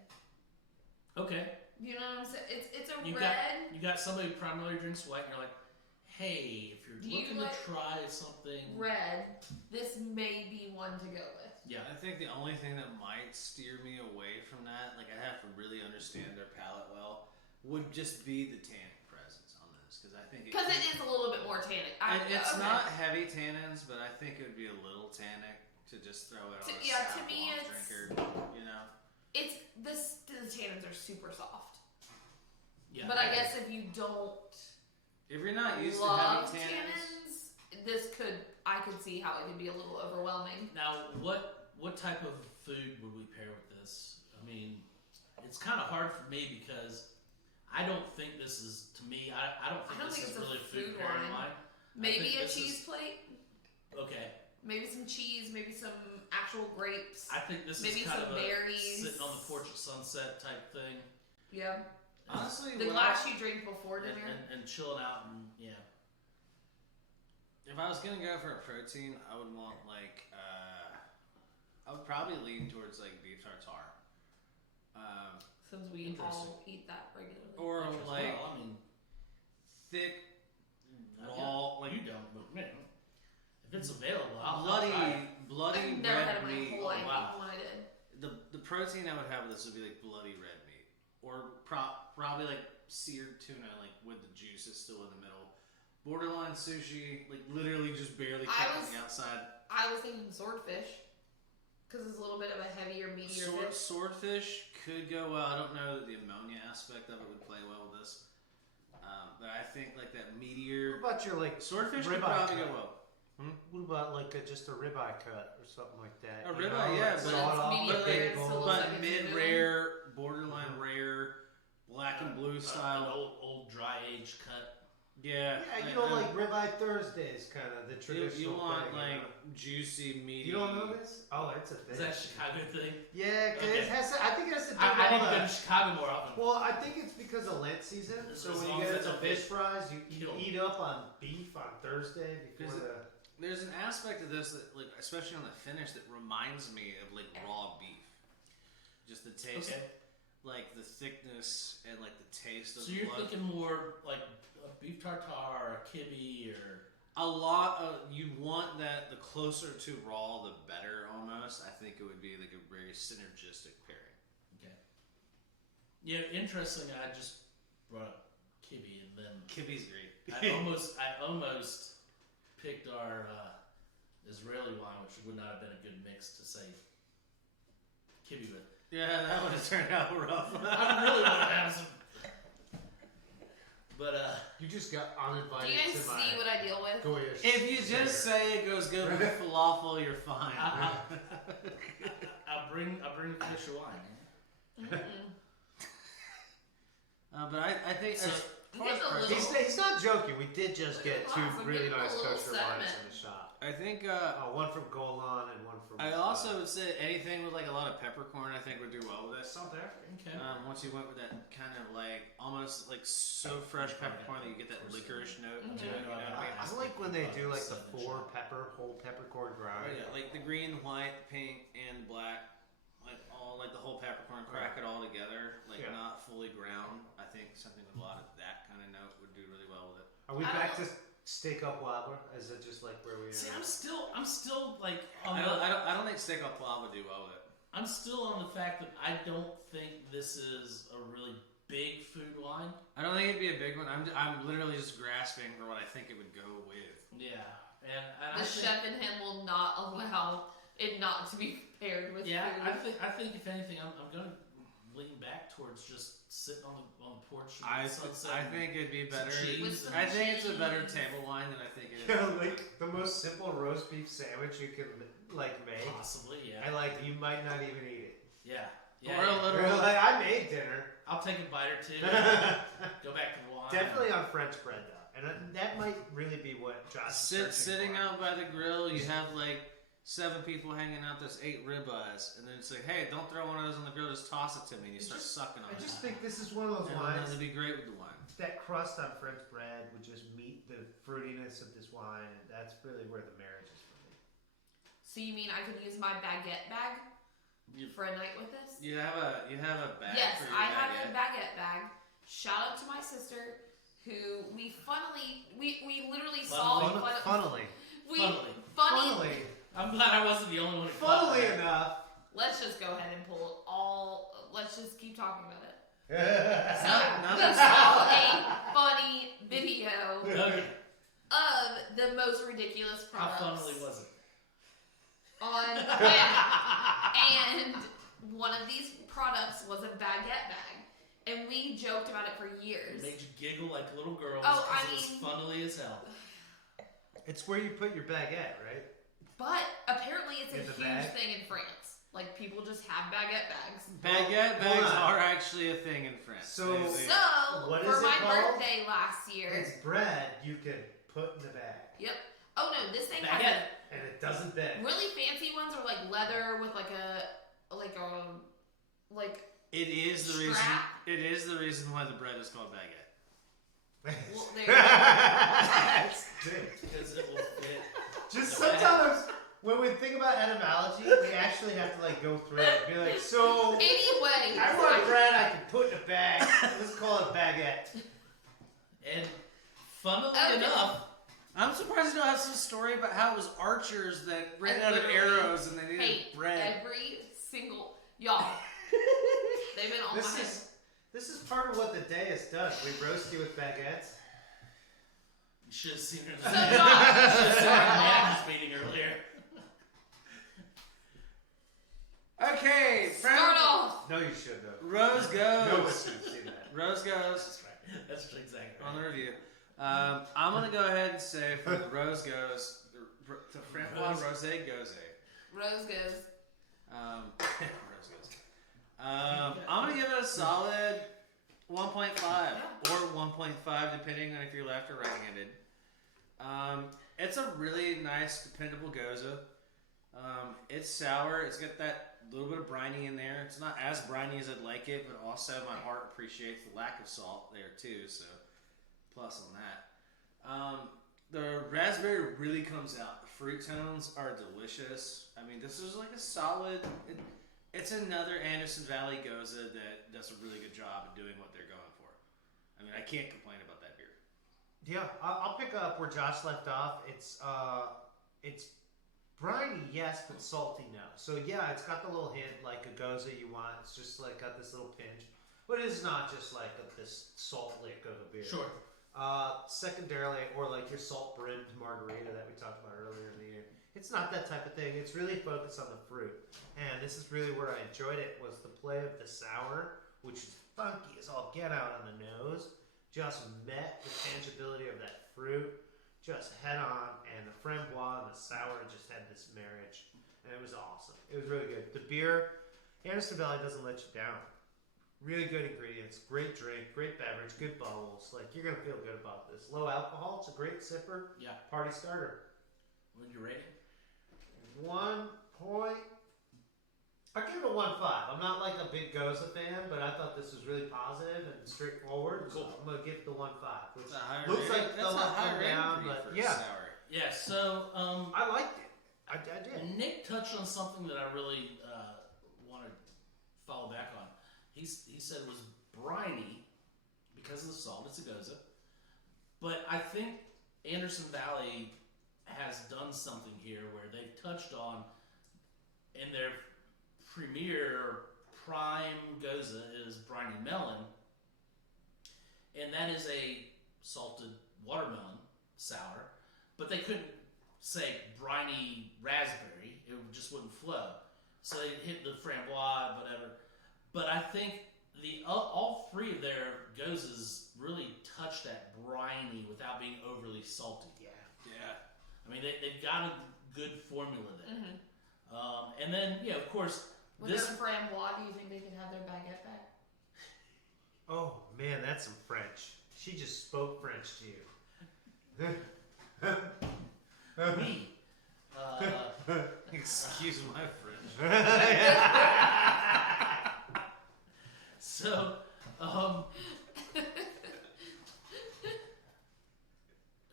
Okay. You know what I'm saying? It's a you red. You got somebody who primarily drinks white, and you're like, hey, if you're looking to try something red, this may be one to go with. Yeah. I think the only thing that might steer me away from that, like I have to really understand their palate well, would just be the tannic presence on this, because I think because it is a little bit more tannic. It's not heavy tannins, but I think it would be a little tannic to just throw it on a to me, it's drinker. You know, it's this. The tannins are super soft. Yeah. But I guess if you don't. If you're not used to love heavy tannins, I could see how it could be a little overwhelming. Now, what type of food would we pair with this? I mean, it's kind of hard for me because I don't think this is, to me, I don't think this is really a food pairing wine. Maybe a cheese plate. Okay. Maybe some cheese. Maybe some actual grapes. I think this maybe is kind some of berries. Sitting on the porch at sunset type thing. Yeah. Honestly, the glass you drink before dinner and chilling out and If I was gonna go for a protein, I would want I would probably lean towards like beef tartare. Since we all eat that regularly. Or like well, I mean, thick, raw. Like you don't, but man, if it's available, I'll bloody I've never had it red my meat. whole life. wow. When I did. The protein I would have with this would be like bloody red meat, or probably like seared tuna, like with the juices still in the middle. Borderline sushi, like literally just barely cut on the outside. I was thinking swordfish, because it's a little bit of a heavier, meatier fish. Swordfish could go well. I don't know that the ammonia aspect of it would play well with this, but I think like that meatier. What about your like Swordfish could ribeye probably cut? go well. What about like just a ribeye cut or something like that? A you ribeye, know, yeah, like but sawed it's off medium with rare, big so bones. like But it's mid rare, borderline rare, black and blue an style. old dry aged cut. Yeah, Yeah, you know, like ribeye Thursdays, kind of the traditional. you want thing, like you know? juicy, meaty. You don't know this? Oh, it's a thing. Is that a Chicago thing? Yeah, 'cause Okay. it has. I think it has to do I with need all to go the. to Chicago more often. Well, I think it's because of Lent season. So As when long you as get it's the a fish bit fries, you killed. eat up on beef on Thursday before Is it- the. There's an aspect of this that, like, especially on the finish, that reminds me of like raw beef. Just the taste, Okay. like the thickness and like the taste of So the you're blood. thinking more like a beef tartare or a kibbe or A lot of you want that. The closer to raw, the better. Almost, I think it would be like a very synergistic pairing. okay. Yeah, interesting. I just brought up kibbe and then Kibbe's great. I almost picked our Israeli wine, which would not have been a good mix to say kibbe with. Yeah, that would have turned out rough. I really want to have some, but You just got Do uninvited you guys to my see what I deal with? Goya. If you just say it goes good with falafel, you're fine. I'll bring fish or wine. But I think So- as You far as get a price- little- He's not joking. We did just Look at get the two glass. I'm really getting a nice little kosher wines sediment. in the shop. I think One from Golan and one from. I also would say anything with like a lot of peppercorn, I think would do well with it. South African. Okay. Once you went with that kind of like almost like so fresh peppercorn that you get that licorice note to it. You know what I mean? I like when they do like the whole peppercorn Oh, grind. yeah, like the green, white, pink, and black, like all like the whole peppercorn, crack it all together, like Yeah. not fully ground. I think something with a lot of that kind of note would do really well with it. Are we I back don't- to steak up Wobbler? Is it just like where we are? See, I'm still like I don't think steak au poivre would do well with it. I'm still on the fact that I don't think this is a really big food wine. I don't think it'd be a big one. I'm literally just grasping for what I think it would go with. Yeah, and The I think, chef in him will not allow it not to be paired with yeah, food. I think if anything, I'm gonna lean back towards just sitting on the porch. I sunset. think it'd be Some better. cheese. With some I think it's a better cheese. table wine than I think it is. Yeah, like the most simple roast beef sandwich you can like make, Possibly, yeah. and like you might not even eat it. Yeah. Or a little. Or, like I made dinner. I'll take a bite or two. Go back to the wine. Definitely on French bread though, and that might really be what Josh is searching Sitting for. out by the grill, you have like 7 people hanging out. There's 8 ribeyes, and then it's like, hey, don't throw one of those on the grill. Just toss it to me, and you start sucking on I it. just think this is one of those And wines. that'd be great with the wine. That crust on French bread would just meet the fruitiness of this wine, and that's really where the marriage is for me. So you mean I could use my baguette bag You- for a night with this? You have a bag. Yes, for your I have baguette. a baguette bag. Shout out to my sister, who we literally saw. Funnily. Funny. I'm glad I wasn't the only one who Funnily caught that. enough. Let's just go ahead and pull all. Let's just keep talking about it. So Not we that- saw a funny video Okay. of the most ridiculous How products funnily was it? on the planet. And one of these products was a baguette bag. And we joked about it for years. It made you giggle like little girls. Oh, 'cause I it was mean- funnily as hell. It's where you put your baguette, right? But apparently it's a In the huge bag? thing in France. Like, people just have baguette bags. Baguette Hold bags on. are actually a thing in France. So- They- So, What for is it my called? birthday last year. It's bread you can put in the bag, Yep. Oh no, this thing has Baguette. and it doesn't bend. really fancy ones are like leather with like it is the reason. Strap. It is the reason why the bread is called baguette. well, there you go. That's it. Because it will fit. Just sometimes when we think about etymology, we actually have to like go through it and be like, so Anyway, I want bread I can put in a bag. Let's call it baguette. And funnily Okay. enough, I'm surprised you don't have some story about how it was archers that ran out of literally arrows and they needed hey, bread. every single y'all. They've been on my head. This is part of what the day has done. We roast you with baguettes. you should have seen her in So, the Josh, managers meeting earlier. Okay, start off. No, you shouldn't have. Rose goes. Nobody should have seen that. Rose goes That's right. That's exactly on right. the review. I'm gonna go ahead and say for the Rose goes, the Francois Rose goes. Rose goes. Rose goes. I'm gonna give it a solid 1.5 or 1.5 depending on if you're left or right-handed. It's a really nice, dependable goza. It's sour. It's got that little bit of briny in there. It's not as briny as I'd like it, but also my heart appreciates the lack of salt there too. So, plus on that. The raspberry really comes out. The fruit tones are delicious. I mean, this is like a solid. It's another Anderson Valley goza that does a really good job of doing what they're going for. I mean, I can't complain about that beer. Yeah, I'll pick up where Josh left off. It's briny, yes, but salty no. So yeah, it's got the little hint like a goza you want. It's just like got this little pinch, but it's not just like this salt lick of a beer. Sure. Secondarily, or like your salt brimmed margarita that we talked about earlier in the year. It's not that type of thing. It's really focused on the fruit, and this is really where I enjoyed it. Was the play of the sour, which is funky as all get out on the nose, just met the tangibility of that fruit just head on, and the framboise and the sour just had this marriage, and it was awesome. It was really good. The beer, Anderson Valley doesn't let you down. Really good ingredients, great drink, great beverage, good bubbles. Like, you're gonna feel good about this. Low alcohol, it's a great sipper, Yeah. party starter. What are you rating? 1 point. I give it a 1.5. I'm not like a big Goza fan, but I thought this was really positive and straightforward. So Cool. I'm gonna give it the 1.5. Which That's a high looks rating. like That's a they'll high come rating down, for you but for a yeah. sour. Yeah. So I liked it. I did. Nick touched on something that I really want to follow back on. He said it was briny because of the salt. It's a goza, but I think Anderson Valley has done something here where they've touched on in their premier or prime goza is briny melon, and that is a salted watermelon sour, but they couldn't say briny raspberry, it just wouldn't flow. So they hit the framboise, whatever. but I think all three of their gozes really touch that briny without being overly salty. Yeah. I mean, they've got a good formula there. Mm-hmm. And then, of course, With this. their framboise, do you think they could have their baguette back? Oh man, that's some French. She just spoke French to you. We. Excuse my French. So,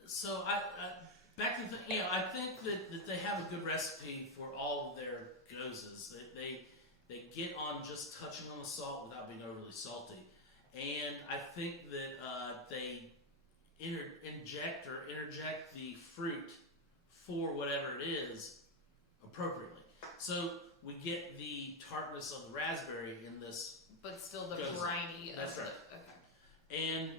so I back to the I think that they have a good recipe for all of their gozes. They get on just touching on the salt without being overly salty, and I think that they interject the fruit for whatever it is appropriately. So we get the tartness of the raspberry in this. But still the Goes- briny of that's it. right. Okay. And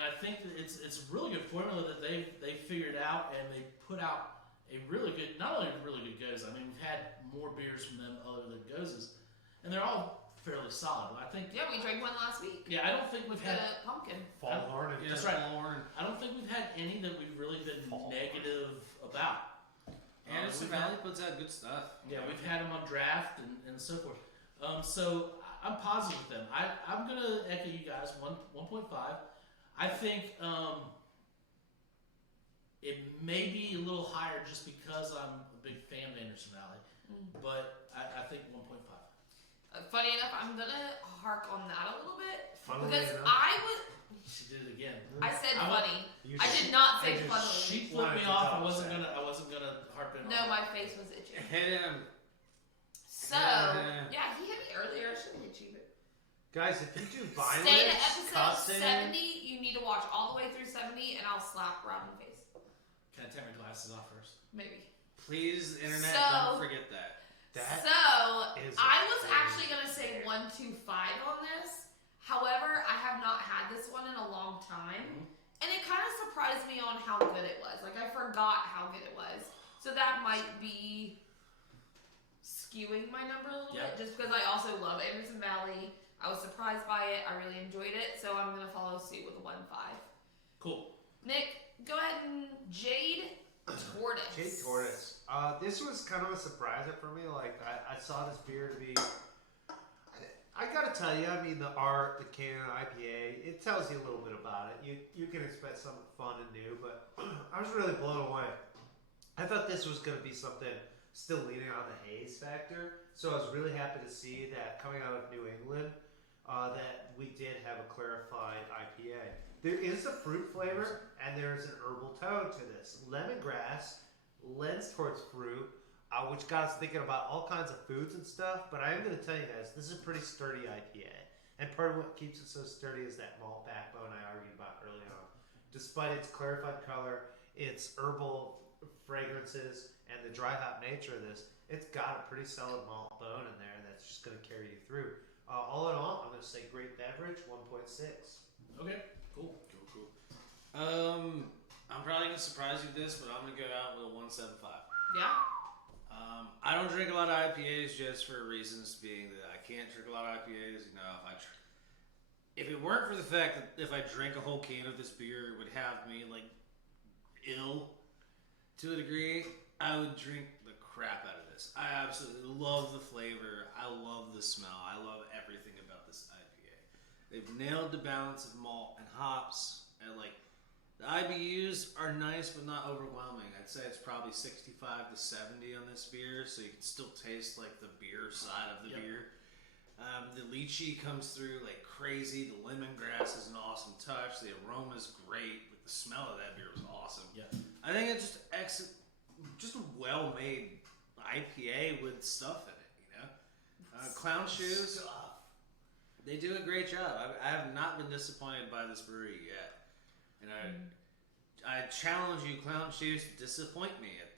I think that it's a really good formula that they figured out, and they put out a really good, not only a really good goza. I mean, we've had more beers from them other than gozas, and they're all fairly solid. I think. Yeah, we drank one last week. Yeah, I don't think we've With had. the pumpkin. Fall Horn. Yeah, That's right. Lauren. I don't think we've had any that we've really been Fall. negative about. Anderson we've had- Valley puts out good stuff. Yeah, we've had them on draft and so forth. So I'm positive with them. I'm gonna echo you guys 1.5. I think it may be a little higher just because I'm a big fan of Anderson Valley, but I think 1.5. Funny enough, I'm gonna hark on that a little bit Funnily because enough. She did it again. I said I'm- funny. You I should- did not say I just- funnily. She flipped wanted me to off. double I wasn't gonna harp in on No, that. my face was itchy. Hit him. So Yeah. yeah, he hit me earlier. I shouldn't hit you. But Guys, if you do violence, stay to episode cussing, 70. You need to watch all the way through 70, and I'll slap Rob in the face. Can I take my glasses off first? Maybe. Please, internet, So- don't forget that. that So is I was crazy. actually gonna say 125 on this. However, I have not had this one in a long time, and it kind of surprised me on how good it was. Like I forgot how good it was, so that might be skewing my number a little Yep. bit, just because I also love Anderson Valley. I was surprised by it. I really enjoyed it, so I'm gonna follow suit with a 1.5. Cool. Nick, go ahead and Jade Tortoise. Jade Tortoise. This was kind of a surprise for me. Like I saw this beer to be. I gotta tell you, I mean, the art, the can IPA, it tells you a little bit about it. You can expect something fun and new, but I was really blown away. I thought this was gonna be something still leaning on the haze factor, so I was really happy to see that coming out of New England, that we did have a clarified IPA. There is a fruit flavor and there is an herbal tone to this. Lemongrass lends towards fruit, which got us thinking about all kinds of foods and stuff. But I am going to tell you guys, this is a pretty sturdy IPA. And part of what keeps it so sturdy is that malt backbone I argued about early on. Despite its clarified color, its herbal fragrances, and the dry hop nature of this, it's got a pretty solid malt bone in there that's just going to carry you through. All in all, I'm going to say great beverage, 1.6. Okay. Cool. I'm probably gonna surprise you with this, but I'm gonna go out with a 175. Yeah. I don't drink a lot of IPAs just for reasons being that I can't drink a lot of IPAs. You know, if it weren't for the fact that if I drank a whole can of this beer, it would have me like ill to a degree. I would drink the crap out of this. I absolutely love the flavor. I love the smell. I love everything about this IPA. They've nailed the balance of malt and hops, and like the IBUs are nice but not overwhelming. I'd say it's probably 65 to 70 on this beer, so you can still taste like the beer side of the Yep. beer. The lychee comes through like crazy. The lemongrass is an awesome touch. The aroma's great. Like, the smell of that beer was awesome. Yeah. I think it's just a well-made IPA with stuff in it. You know, Clown Shoes. They do a great job. I have not been disappointed by this brewery yet, and I challenge you, Clown Shoes, to disappoint me at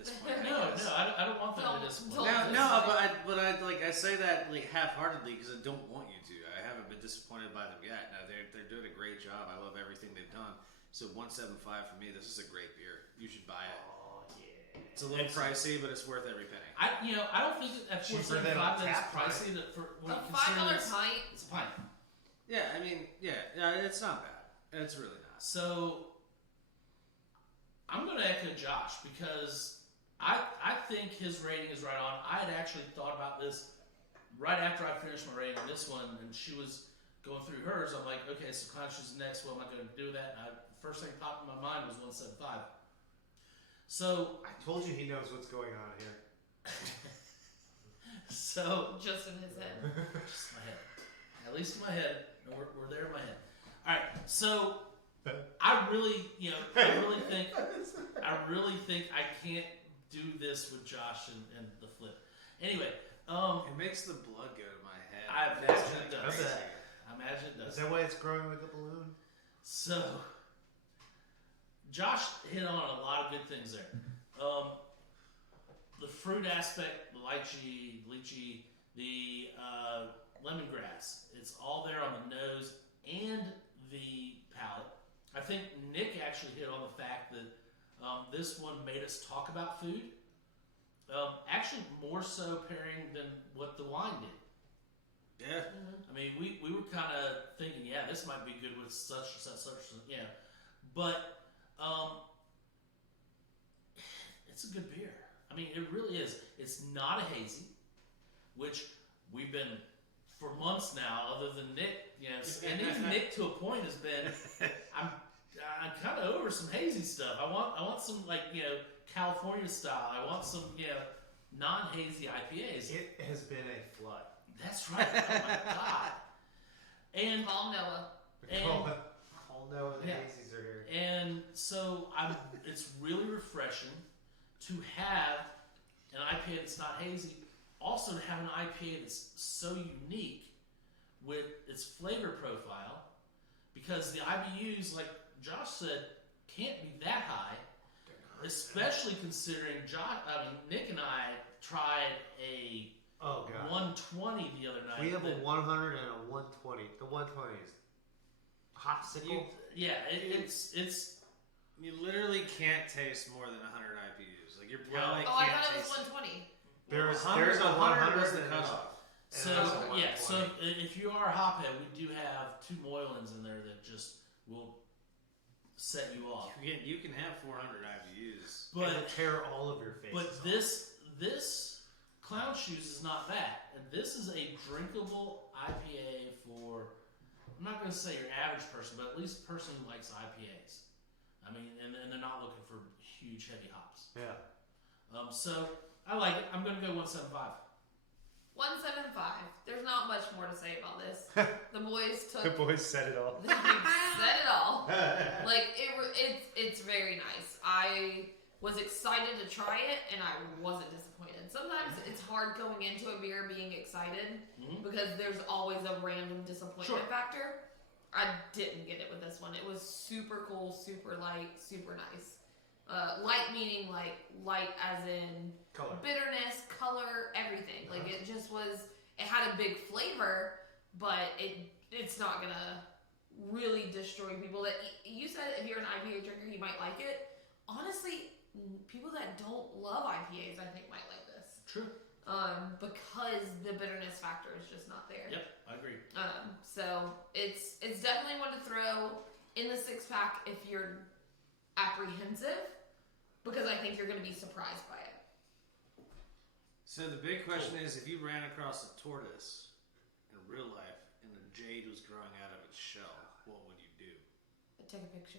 this point. No, I don't want them to Don't- disappoint. don't- No, but I say that like half-heartedly because I don't want you to. I haven't been disappointed by them yet. No, they're doing a great job. I love everything they've done. So 175 for me. This is a great beer. You should buy it. Oh, yeah. It's a little pricey, but it's worth every penny. I don't think that at Cheaper than a $4.75 that's tap pint. pricey. That for when A you consider $5 it's, pint. it's a pint. Yeah, I mean, it's not bad. It's really not. So I'm going to echo Josh because I think his rating is right on. I had actually thought about this right after I finished my rating on this one, and she was going through hers. I'm like, okay, so Clown Shoes is next. What am I going to do with that? And first thing popped in my mind was 175. So I told you he knows what's going on here. so Just in his head. just my head, at least in my head. We're there in my head. All right, so I really think I can't do this with Josh and the flip. Anyway, It makes the blood go to my head. I imagine it does. Crazy. I imagine it Is does. that why it's growing like a balloon? So, Josh hit on a lot of good things there. The fruit aspect, the lychee, the lemongrass, it's all there on the nose and the palate. I think Nick actually hit on the fact that this one made us talk about food. Actually, more so pairing than what the wine did. Yeah. I mean, we were kind of thinking, yeah, this might be good with such and such, yeah. But it's a good beer. I mean, it really is. It's not a hazy, which we've been for months now. Other than Nick, and even Nick to a point has been. I'm kind of over some hazy stuff. I want some California style. I want some non-hazy IPAs. It has been a flood. That's right. Oh my god. And Call Noah. Call Noah, the Yeah. hazies are here. and so it's really refreshing to have an IPA that's not hazy. Also to have an IPA that's so unique with its flavor profile, because the IBUs, like Josh said, can't be that high. Especially considering Nick and I tried a Oh god. 120 the other night. We have a that- 100 and a 120. The 120 is popsicle. it's You literally can't taste more than 100 IBUs. Like your palate Oh, I can't thought it was taste it. 120. There's a 100 was 100 the and there's- cutoff. so and there's a yeah. So 120. if you are a hophead, we do have 2 Moylans in there that just will set you off. You can have 400 IBUs. But It'll tear all of your faces. But off. this Clown Shoes is not that, and this is a drinkable IPA for, I'm not going to say your average person, but at least a person who likes IPAs. I mean, and they're not looking for huge heavy hops. Yeah. So I like it. I'm going to go 175. 175. There's not much more to say about this. The boys took. The boys said it all. They said it all. Like it's very nice. I was excited to try it, and I wasn't disappointed. Sometimes it's hard going into a beer being excited Mhm. because there's always a random disappointment Sure. factor. I didn't get it with this one. It was super cool, super light, super nice. Light meaning like light as in Color. bitterness, color, everything. Like it just was. It had a big flavor, but it's not gonna really destroy people. That you said if you're an IPA drinker, you might like it. Honestly, people that don't love IPAs, I think, might like this. True. Because the bitterness factor is just not there. Yep, I agree. So it's definitely one to throw in the 6-pack if you're apprehensive, because I think you're going to be surprised by it. So the big question is, if you ran across a tortoise in real life and the jade was growing out of its shell, what would you do? Take a picture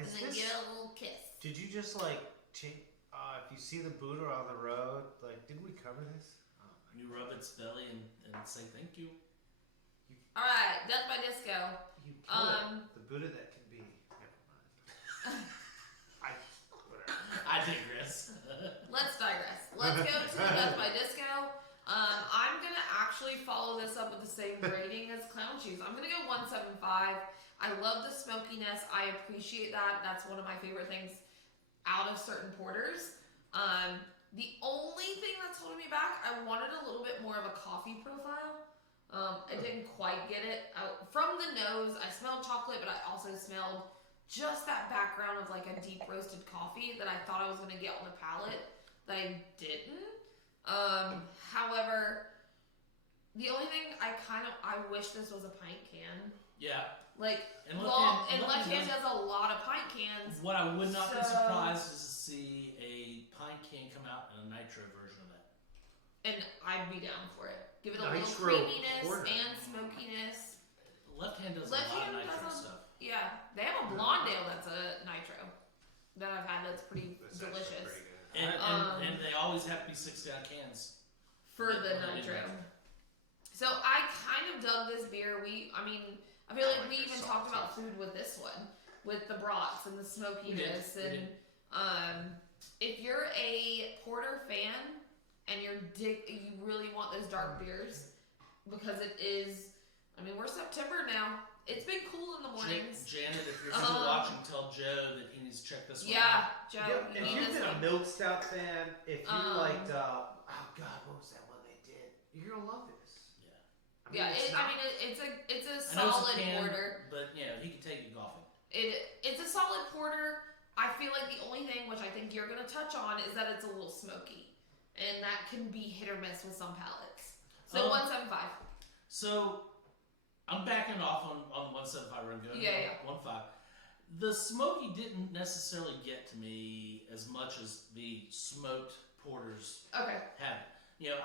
Is and then this? get a little kiss. Did you just like change? If you see the Buddha on the road, like, did we cover this? You rub its belly and say thank you. All right, Death by Disco. You kill it. The Buddha that can be. Never mind. Whatever. I digress. Let's digress. Let's go to Death by Disco. I'm gonna actually follow this up with the same rating as Clown Shoes. I'm gonna go 175. I love the smokiness. I appreciate that. That's one of my favorite things out of certain porters. The only thing that's holding me back, I wanted a little bit more of a coffee profile. I didn't quite get it. From the nose, I smelled chocolate, but I also smelled just that background of like a deep roasted coffee that I thought I was gonna get on the palate that I didn't. However, the only thing I wish this was a pint can. Yeah. Like, And Left Hand does a lot of pint cans. What I would not be So- surprised is to see a pint can come out in a nitro version of that. And I'd be down for it. Give it a Nitro little creaminess porter. and smokiness. Left Hand does Left a lot Hand of nitro does a- stuff. Yeah, they have a blonde ale that's a nitro that I've had that's pretty That's actually delicious pretty good. And they always have to be 6-ounce cans. for the Yeah, nitro. nitro. So I kind of dug this beer. I feel I like like we their even salt talked about taste. food with this one, with the brats and the smokiness, We did. and if you're a porter fan and you really want those dark beers because it is. I mean, we're September now. It's been cool in the mornings. Janet, if you're still watching, tell Joe that he needs to check this one out. Yeah, Joe, Yeah, you if need you've this been a one. milk stout fan, if you liked, Um, oh god, what was that one they did? You're gonna love this. Yeah. It's a I know it's solid a can, porter. but he can take you golfing. It's a solid porter. I feel like the only thing which I think you're gonna touch on is that it's a little smoky, and that can be hit or miss with some palates. So 175. So I'm backing off on 175 run going Yeah. 1.5. The smoky didn't necessarily get to me as much as the smoked porters Okay. have.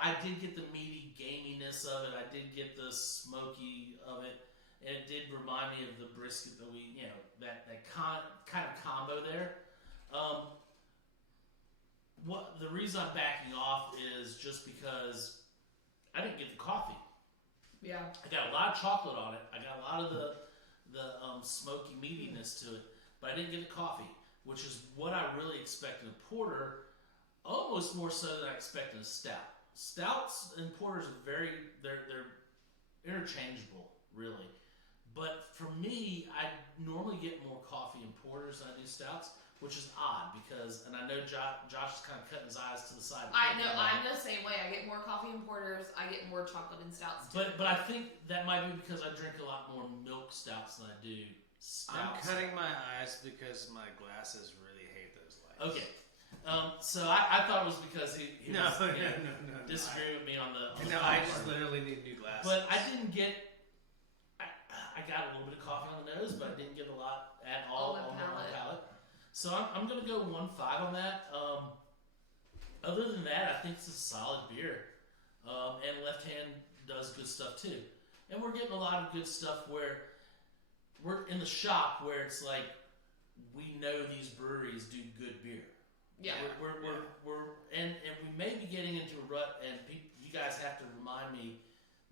I did get the meaty gaminess of it. I did get the smoky of it, and it did remind me of the brisket that we, that kind of combo there. What the reason I'm backing off is just because I didn't get the coffee. Yeah. I got a lot of chocolate on it. I got a lot of the smoky meatiness to it, but I didn't get the coffee, which is what I really expected a porter, almost more so than I expected a stout. Stouts and porters are they're interchangeable, really. But for me, I normally get more coffee in porters than I do stouts, which is odd because, and I know Josh is kind of cutting his eyes to the side. I know. I'm the same way. I get more coffee in porters. I get more chocolate in stouts. Too. But I think that might be because I drink a lot more milk stouts than I do stouts. I'm cutting my eyes because my glasses really hate those lights. Okay. So I thought it was because he No, was, no. disagreeing with me on the No, coffee I just part. literally need new glasses. But I didn't get. I got a little bit of coffee on the nose, but I didn't get a lot at all On the on my palate. palate. So I'm going to go 1.5 on that. Other than that, I think it's a solid beer. And Left Hand does good stuff too. And we're getting a lot of good stuff where we're in the shop where it's like we know these breweries do good beer. Yeah. And we may be getting into a rut, and you guys have to remind me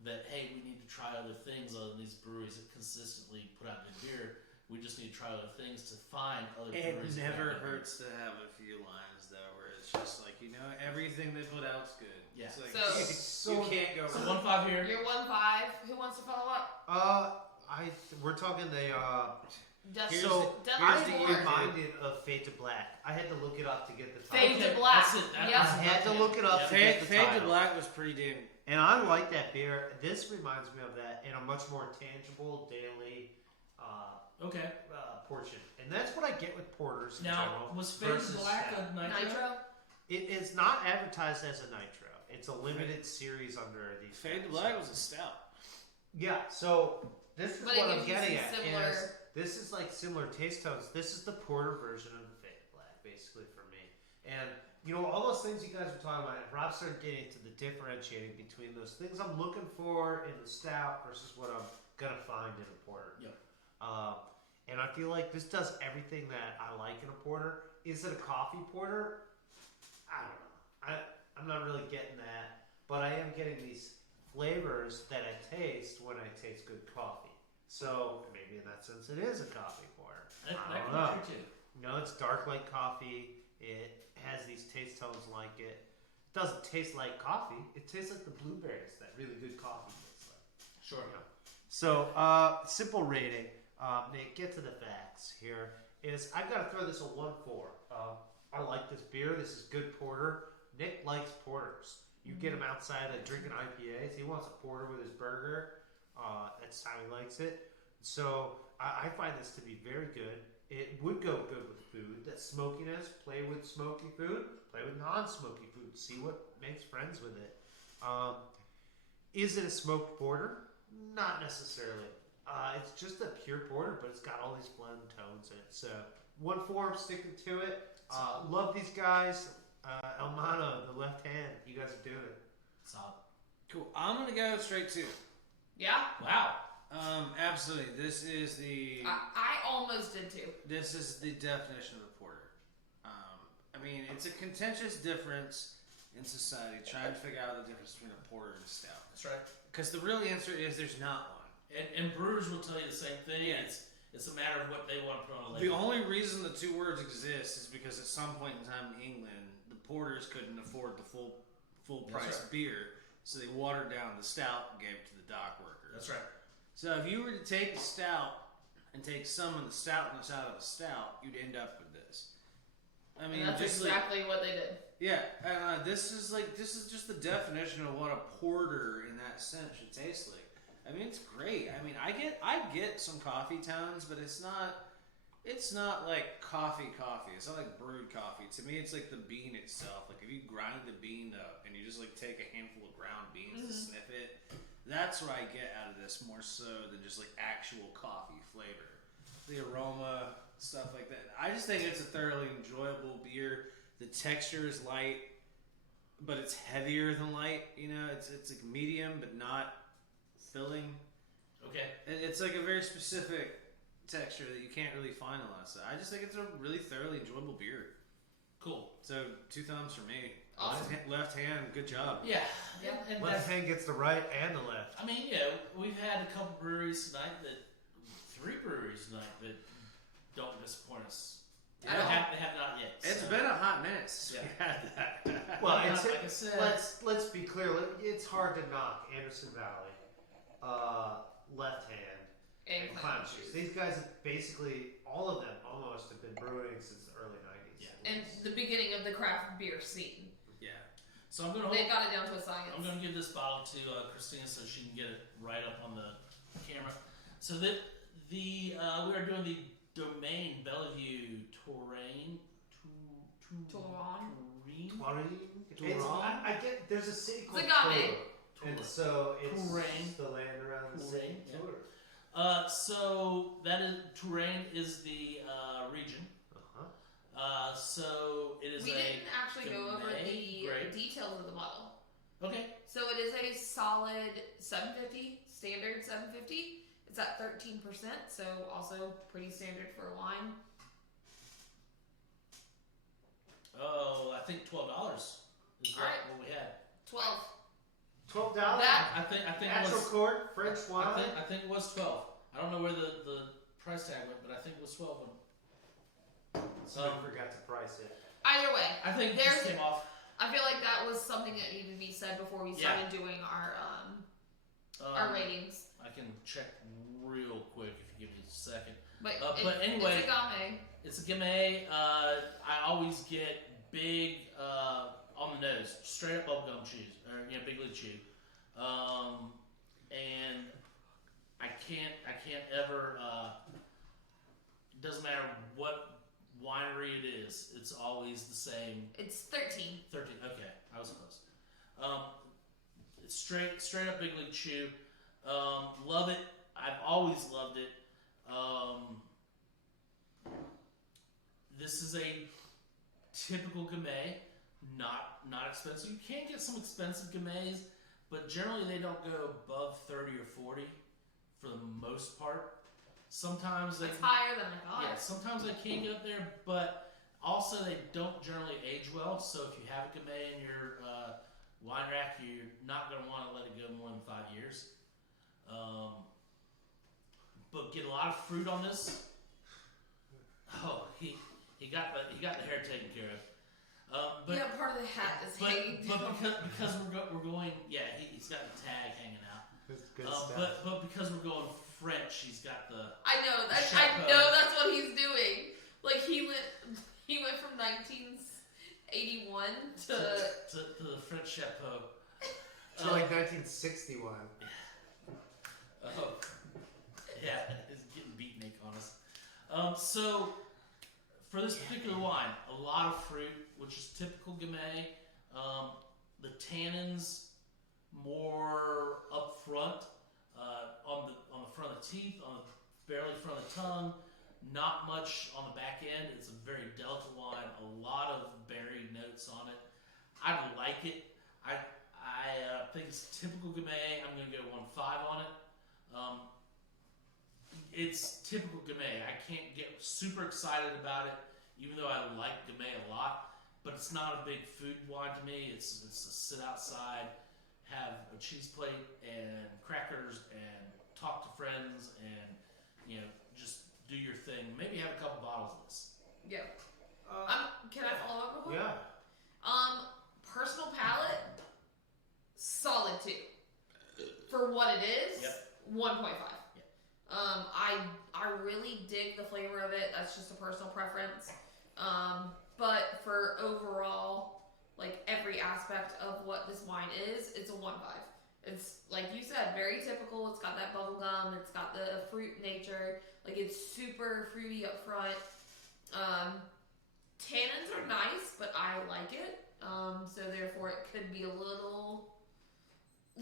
that hey, we need to try other things other than these breweries that consistently put out good beer. We just need to try other things to find other it breweries. that never have good beer. hurts to have a few lines though, where it's just like everything they put out's good. Yeah. It's like, So- you can't go So wrong. 1.5 here. You're 1.5. Who wants to follow up? We're talking the. Dustin. So Dustin I here's the Ford. year. reminded of Fade to Black. I had to look it up to get the Fade title. to Black. That's it. That Yep. was I had to okay. look it up Yeah. to get the Fade to title. Black was pretty damn. And I like that beer. This reminds me of that in a much more tangible daily Okay. portion, and that's what I get with porters in Now, general. was Fade to versus Black stout. a nitro? Nitro. It is not advertised as a nitro. It's a limited series under the Fade to Black was a stout. Yeah. So this is But it what I'm gives you getting some at. similar- Is this is like similar taste tones. This is the porter version of the Fade to Black, basically for me. And all those things you guys were talking about. Rob started getting into the differentiating between those things I'm looking for in the stout versus what I'm gonna find in a porter. Yep. And I feel like this does everything that I like in a porter. Is it a coffee porter? I don't know. I'm not really getting that, but I am getting these flavors that I taste when I taste good coffee. So maybe in that sense, it is a coffee porter. That I could don't know. be true too. It's dark like coffee. It has these taste tones like it. It doesn't taste like coffee. It tastes like the blueberries that really good coffee tastes like. Sure. So, simple rating. Nick, get to the facts here. I've got to throw this a 1-4. I like this beer. This is good porter. Nick likes porters. You get him outside drinking IPAs. He wants a porter with his burger. That's how he likes it. So I find this to be very good. it would go good with food. That smokiness, play with smoky food, play with non-smoky food. See what makes friends with it. Is it a smoked porter? Not necessarily. It's just a pure porter, but it's got all these blend tones in it. So 1-4, sticking to it. Love these guys. Elmano, the left hand. You guys are doing it. Solid. Cool. I'm gonna go straight 2. Yeah, Wow. Absolutely. This is the I almost did too. this is the definition of a porter. I mean, it's a contentious difference in society trying to figure out the difference between a porter and a stout. That's right. Because the real answer is there's not one. And brewers will tell you the same thing. Yeah. It's a matter of what they want to put on a The label. only reason the 2 words exist is because at some point in time in England, the porters couldn't afford the full price right. beer, so they watered down the stout and gave it to the dock workers. That's right. So if you were to take a stout and take some of the stoutness out of a stout, you'd end up with this. I mean, And that's just exactly what they did. yeah, this is just the definition of what a porter in that sense should taste like. I mean, it's great. I mean, I get some coffee tones, but it's not like coffee. It's not like brewed coffee. To me, it's like the bean itself. Like if you grind the bean up and you just like take a handful of ground beans to sniff it, that's what I get out of this more so than just like actual coffee flavor. The aroma, stuff like that. I just think it's a thoroughly enjoyable beer. The texture is light, but it's heavier than light. You know, it's like medium but not filling. Okay. It's like a very specific texture that you can't really find a lot of stuff. I just think it's a really thoroughly enjoyable beer. Cool. So 2 thumbs for me. Awesome. Left hand, good job. Yeah. Yeah. And Left that's, hand gets the right and the left. I mean, we've had a couple breweries tonight 3 breweries tonight that don't disappoint us. Yeah. They have not yet. It's so. been a hot minute since Yeah. we had that. Well, Yeah, it's, like I said, let's be clear. It's hard to knock Anderson Valley, left hand, And Clown Shoes. These guys have basically, all of them almost have been brewing since the early 90s. Yeah. And the beginning of the craft beer scene. Yeah. So I'm gonna They got it down to a science. I'm gonna give this bottle to Christina so she can get it right up on the camera. So that we are doing the Domaine Bellevue Touraine. Touran. I get, there's a city called Zagame. Tour, and so it's Touraine. the land around the city. Touraine, yeah. Tour. So that is Touraine is the region. So it is We didn't actually go over Domaine, the great. details of the bottle. Okay. So it is a solid 750, standard 750. It's at 13%, so also pretty standard for a wine. Oh, I think $12 is Alright. what we had. 12. $12. That- I think it Natural was. cork, French wine. I think it was 12. I don't know where the price tag went, but I think it was 12. Somebody forgot to price it. Either way, I think it There's- just came off. I feel like that was something that needed to be said before we started doing our ratings. I can check real quick if you give me a second. But, but anyway- it's a Game. It's a Gamay. I always get big on the nose, straight up bubblegum chew, or big lid chew, and I can't ever. It doesn't matter what winery it is. It's always the same. It's 13. 13. Okay, I was close. It's straight up big league chew. Love it. I've always loved it. This is a typical Gamay, not expensive. You can get some expensive Gamays, but generally they don't go above 30 or 40 for the most part. Sometimes they It's higher than I thought. yeah, sometimes they can get up there, but also they don't generally age well. So if you have a Gamay in your wine rack, you're not going to want to let it go more than 5 years. But get a lot of fruit on this. Oh, he got the hair taken care of. But yeah, part of the hat is hanging but down. because we're going, yeah, he's got the tag hanging out. Good stuff. But because we're going French, he's got the I know that. Chapeau. I know that's what he's doing. Like he went from 1981 to the French chapeau. To like 1961. Oh, yeah, it's getting beatnik on us. So for this particular wine, a lot of fruit, which is typical Gamay. The tannins more up front, on the front of the teeth, on the barely front of the tongue. Not much on the back end. It's a very delicate wine. A lot of berry notes on it. I like it. I think it's typical Gamay. I'm going to go 1.5 on it. It's typical Gamay. I can't get super excited about it, even though I like Gamay a lot. But it's not a big food wine to me. It's a sit outside, have a cheese plate and crackers, and talk to friends, and just do your thing. Maybe have a couple bottles of this. Yeah. Can I follow up real quick? Yeah. Personal palate, solid 2. For what it is, Yep. 1.5. Yep. I really dig the flavor of it. That's just a personal preference. But for overall, like every aspect of what this wine is, it's a 1.5. It's like you said, very typical. It's got that bubble gum. It's got the fruit nature. Like it's super fruity up front. Tannins are nice, but I like it. So therefore, it could be a little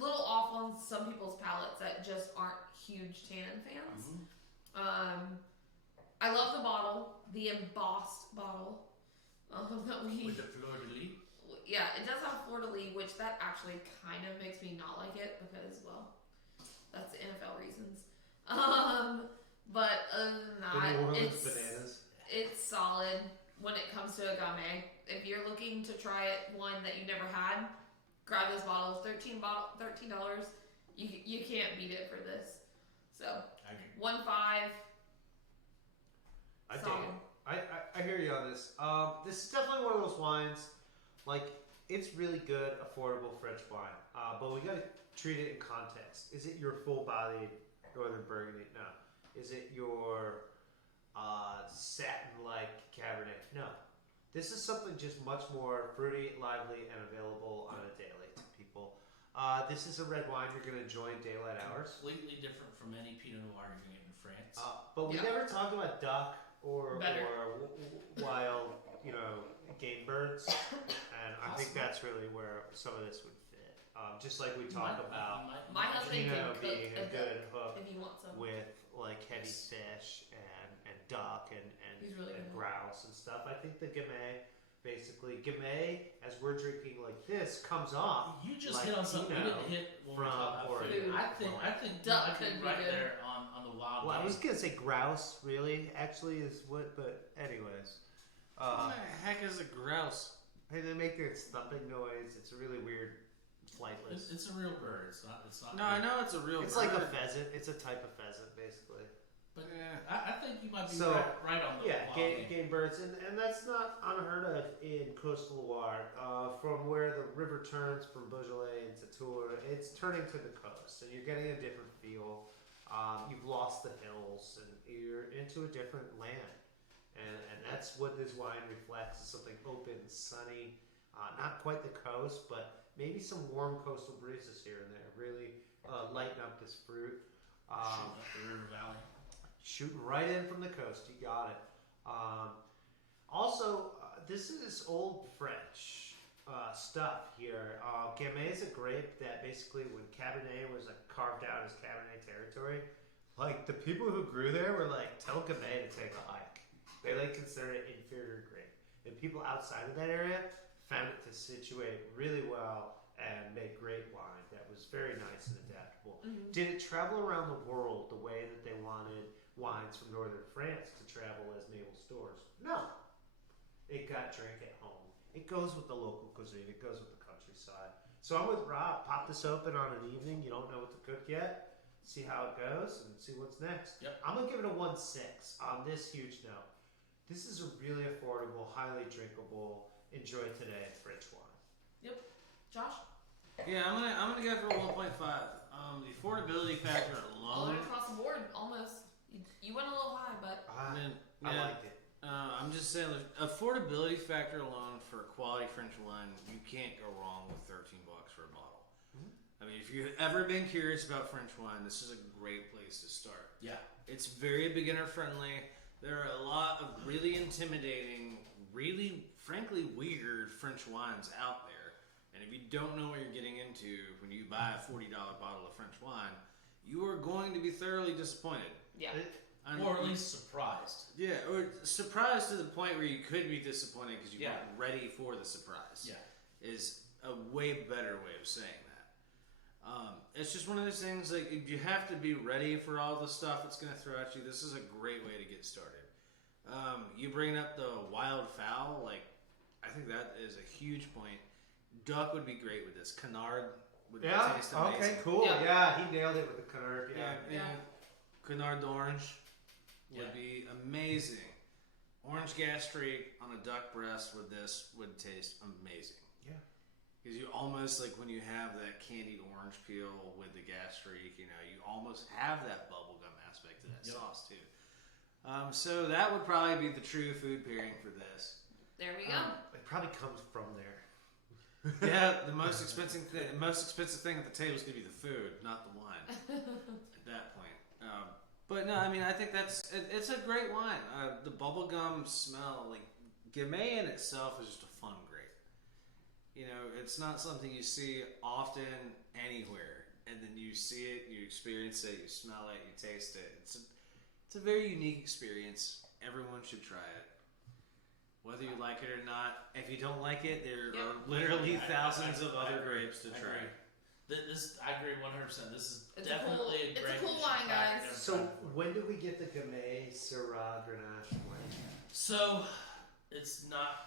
off on some people's palates that just aren't huge tannin fans. Mm-hmm. I love the bottle, the embossed bottle. That we With the fleur de lis. Yeah, it does have fleur de lis, which that actually kind of makes me not like it because, well, that's NFL reasons. But other than The that, New Orleans bananas. it's solid when it comes to a Gamay. If you're looking to try one that you never had, grab this bottle. It's $13. You can't beat it for this. So I agree. 1.5. I dig solid. it. I hear you on this. This is definitely one of those wines. Like, it's really good, affordable French wine. But we gotta treat it in context. Is it your full-bodied Northern Burgundy? No. Is it your satin-like Cabernet? No. This is something just much more fruity, lively, and available on a daily to people. This is a red wine you're gonna enjoy in daylight hours. Completely different from any Pinot Noir you're going to get in France. But we Yeah. never talk about duck or Better. wild, game birds, and I think that's really where some of this would fit. Just like we talk about My husband Pinot can being cook a good hook if you want some. with like heavy Yes. fish and duck and He's really and good. grouse and stuff. I think the Gamay, as we're drinking like this, comes off. You just like hit on something we Pinot didn't hit when we from talked about food. Oregon. I think Duck might be could be right good. there on the wild. Well, I game. was gonna say grouse. Really, actually, is what. But anyways, What the heck is a grouse? hey, they make this thumping noise. It's a really weird, flightless. It's a real bird. It's not. It's not. No, I know it's a real It's bird. like a pheasant. It's a type of pheasant, basically. But Yeah. I think you might be So, right on the Yeah, wild game birds, and that's not unheard of in coastal Loire. From where the river turns from Beaujolais into Tours, it's turning to the coast, and you're getting a different feel. You've lost the hills, and you're into a different land, and that's what this wine reflects: is something open, sunny, not quite the coast, but maybe some warm coastal breezes here and there. Really lighten up this fruit. shooting up the river valley. Shooting right in from the coast, you got it. Also, this is old French stuff here. Gamay is a grape that basically, when Cabernet was carved out as Cabernet territory, like the people who grew there were like, tell Gamay to take a hike. They considered it inferior grape, and people outside of that area found it to situate really well and make great wine that was very nice and adaptable. Mhm. Did it travel around the world the way that they wanted wines from northern France to travel as naval stores? No. It got drank at home. It goes with the local cuisine. It goes with the countryside. So I'm with Rob. Pop this open on an evening. You don't know what to cook yet. See how it goes and see what's next. Yep. I'm going to give it a 1.6 on this huge note. This is a really affordable, highly drinkable, enjoy today French wine. Josh? Yeah, I'm gonna go for a 1.5. The affordability factor All alone. across the board, almost. You went a little high, but I mean, I yeah, liked it. I'm just saying, the affordability factor alone for quality French wine, you can't go wrong with $13 for a bottle. I mean, if you've ever been curious about French wine, this is a great place to start. Yeah. It's very beginner friendly. There are a lot of really intimidating, really, frankly, weird French wines out there. And if you don't know what you're getting into when you buy a $40 bottle of French wine, you are going to be thoroughly disappointed. Yeah. Or at least surprised. Yeah, or surprised to the point where you could be disappointed because you Yeah. weren't ready for the surprise. Yeah. Is a way better way of saying that. It's just one of those things, like, you have to be ready for all the stuff it's going to throw at you. This is a great way to get started. You bringing up the wild fowl, like, I think that is a huge point. Duck would be great with this. Canard would taste amazing. Okay, cool. Yeah. Yeah, he nailed it with the canard. Yeah. Canard d'orange would be amazing. Orange gastrique on a duck breast with this would taste amazing. Yeah. Because you almost, like, when you have that candied orange peel with the gastrique, you almost have that bubblegum aspect to that sauce too. So that would probably be the true food pairing for this. There we go. It probably comes from there. Yeah, the most expensive thing at the table is going to be the food, not the wine. At that point. But no, I mean, I think it's a great wine. The bubblegum smell, like, Gamay in itself is just a fun grape. It's not something you see often anywhere, and then you see it, you experience it, you smell it, you taste it. It's a very unique experience. Everyone should try it, whether you like it or not. If you don't like it, there are literally thousands of other grapes to try. I agree 100%. This is It's definitely a great. cool wine, guys. So when do we get the Gamay Syrah Grenache wine? So it's not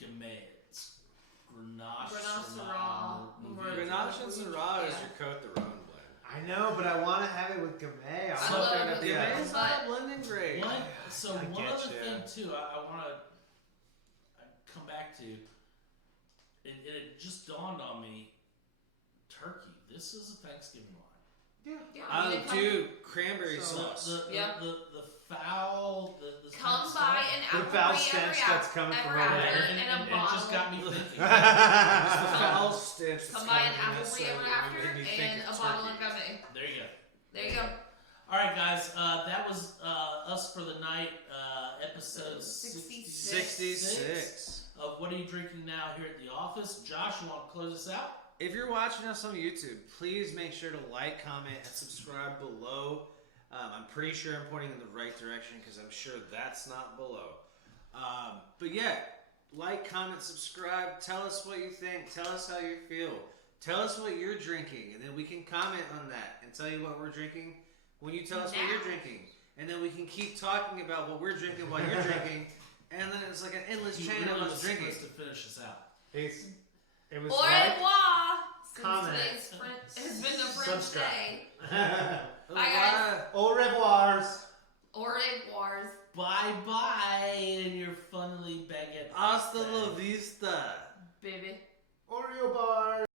Gamay. It's Grenache Syrah. Grenache and Syrah is your Côte de Rhône blend. I know, but I want to have it with Gamay. I love it. Yeah, it's not But- a blending grape. One get other ya. thing too, I want to come back to. It just dawned on me. Turkey. This is a Thanksgiving wine. Yeah. Dude, cranberry So, sauce. The foul. The Come stuff. by an The apple foul every stench that's coming from over there. And and a it just bottle. got me thinking. It's the foul stench. that's Come by an coming from apple this, free so ever it after made me think and of a bottle of turkey. Gamay. There you go. There you go. All right, guys. That was us for the night. Episode 66. of What Are You Drinking Now here at the office. Josh, you want to close us out? If you're watching us on YouTube, please make sure to like, comment, and subscribe below. I'm pretty sure I'm pointing in the right direction because I'm sure that's not below. But yeah, like, comment, subscribe. Tell us what you think. Tell us how you feel. Tell us what you're drinking, and then we can comment on that and tell you what we're drinking when you tell us what you're drinking. And then we can keep talking about what we're drinking while you're drinking, and then it's like an endless chain of us drinking. To finish us out. It was Au like revoir! Since Comment. today's has been the French Subscribe. day.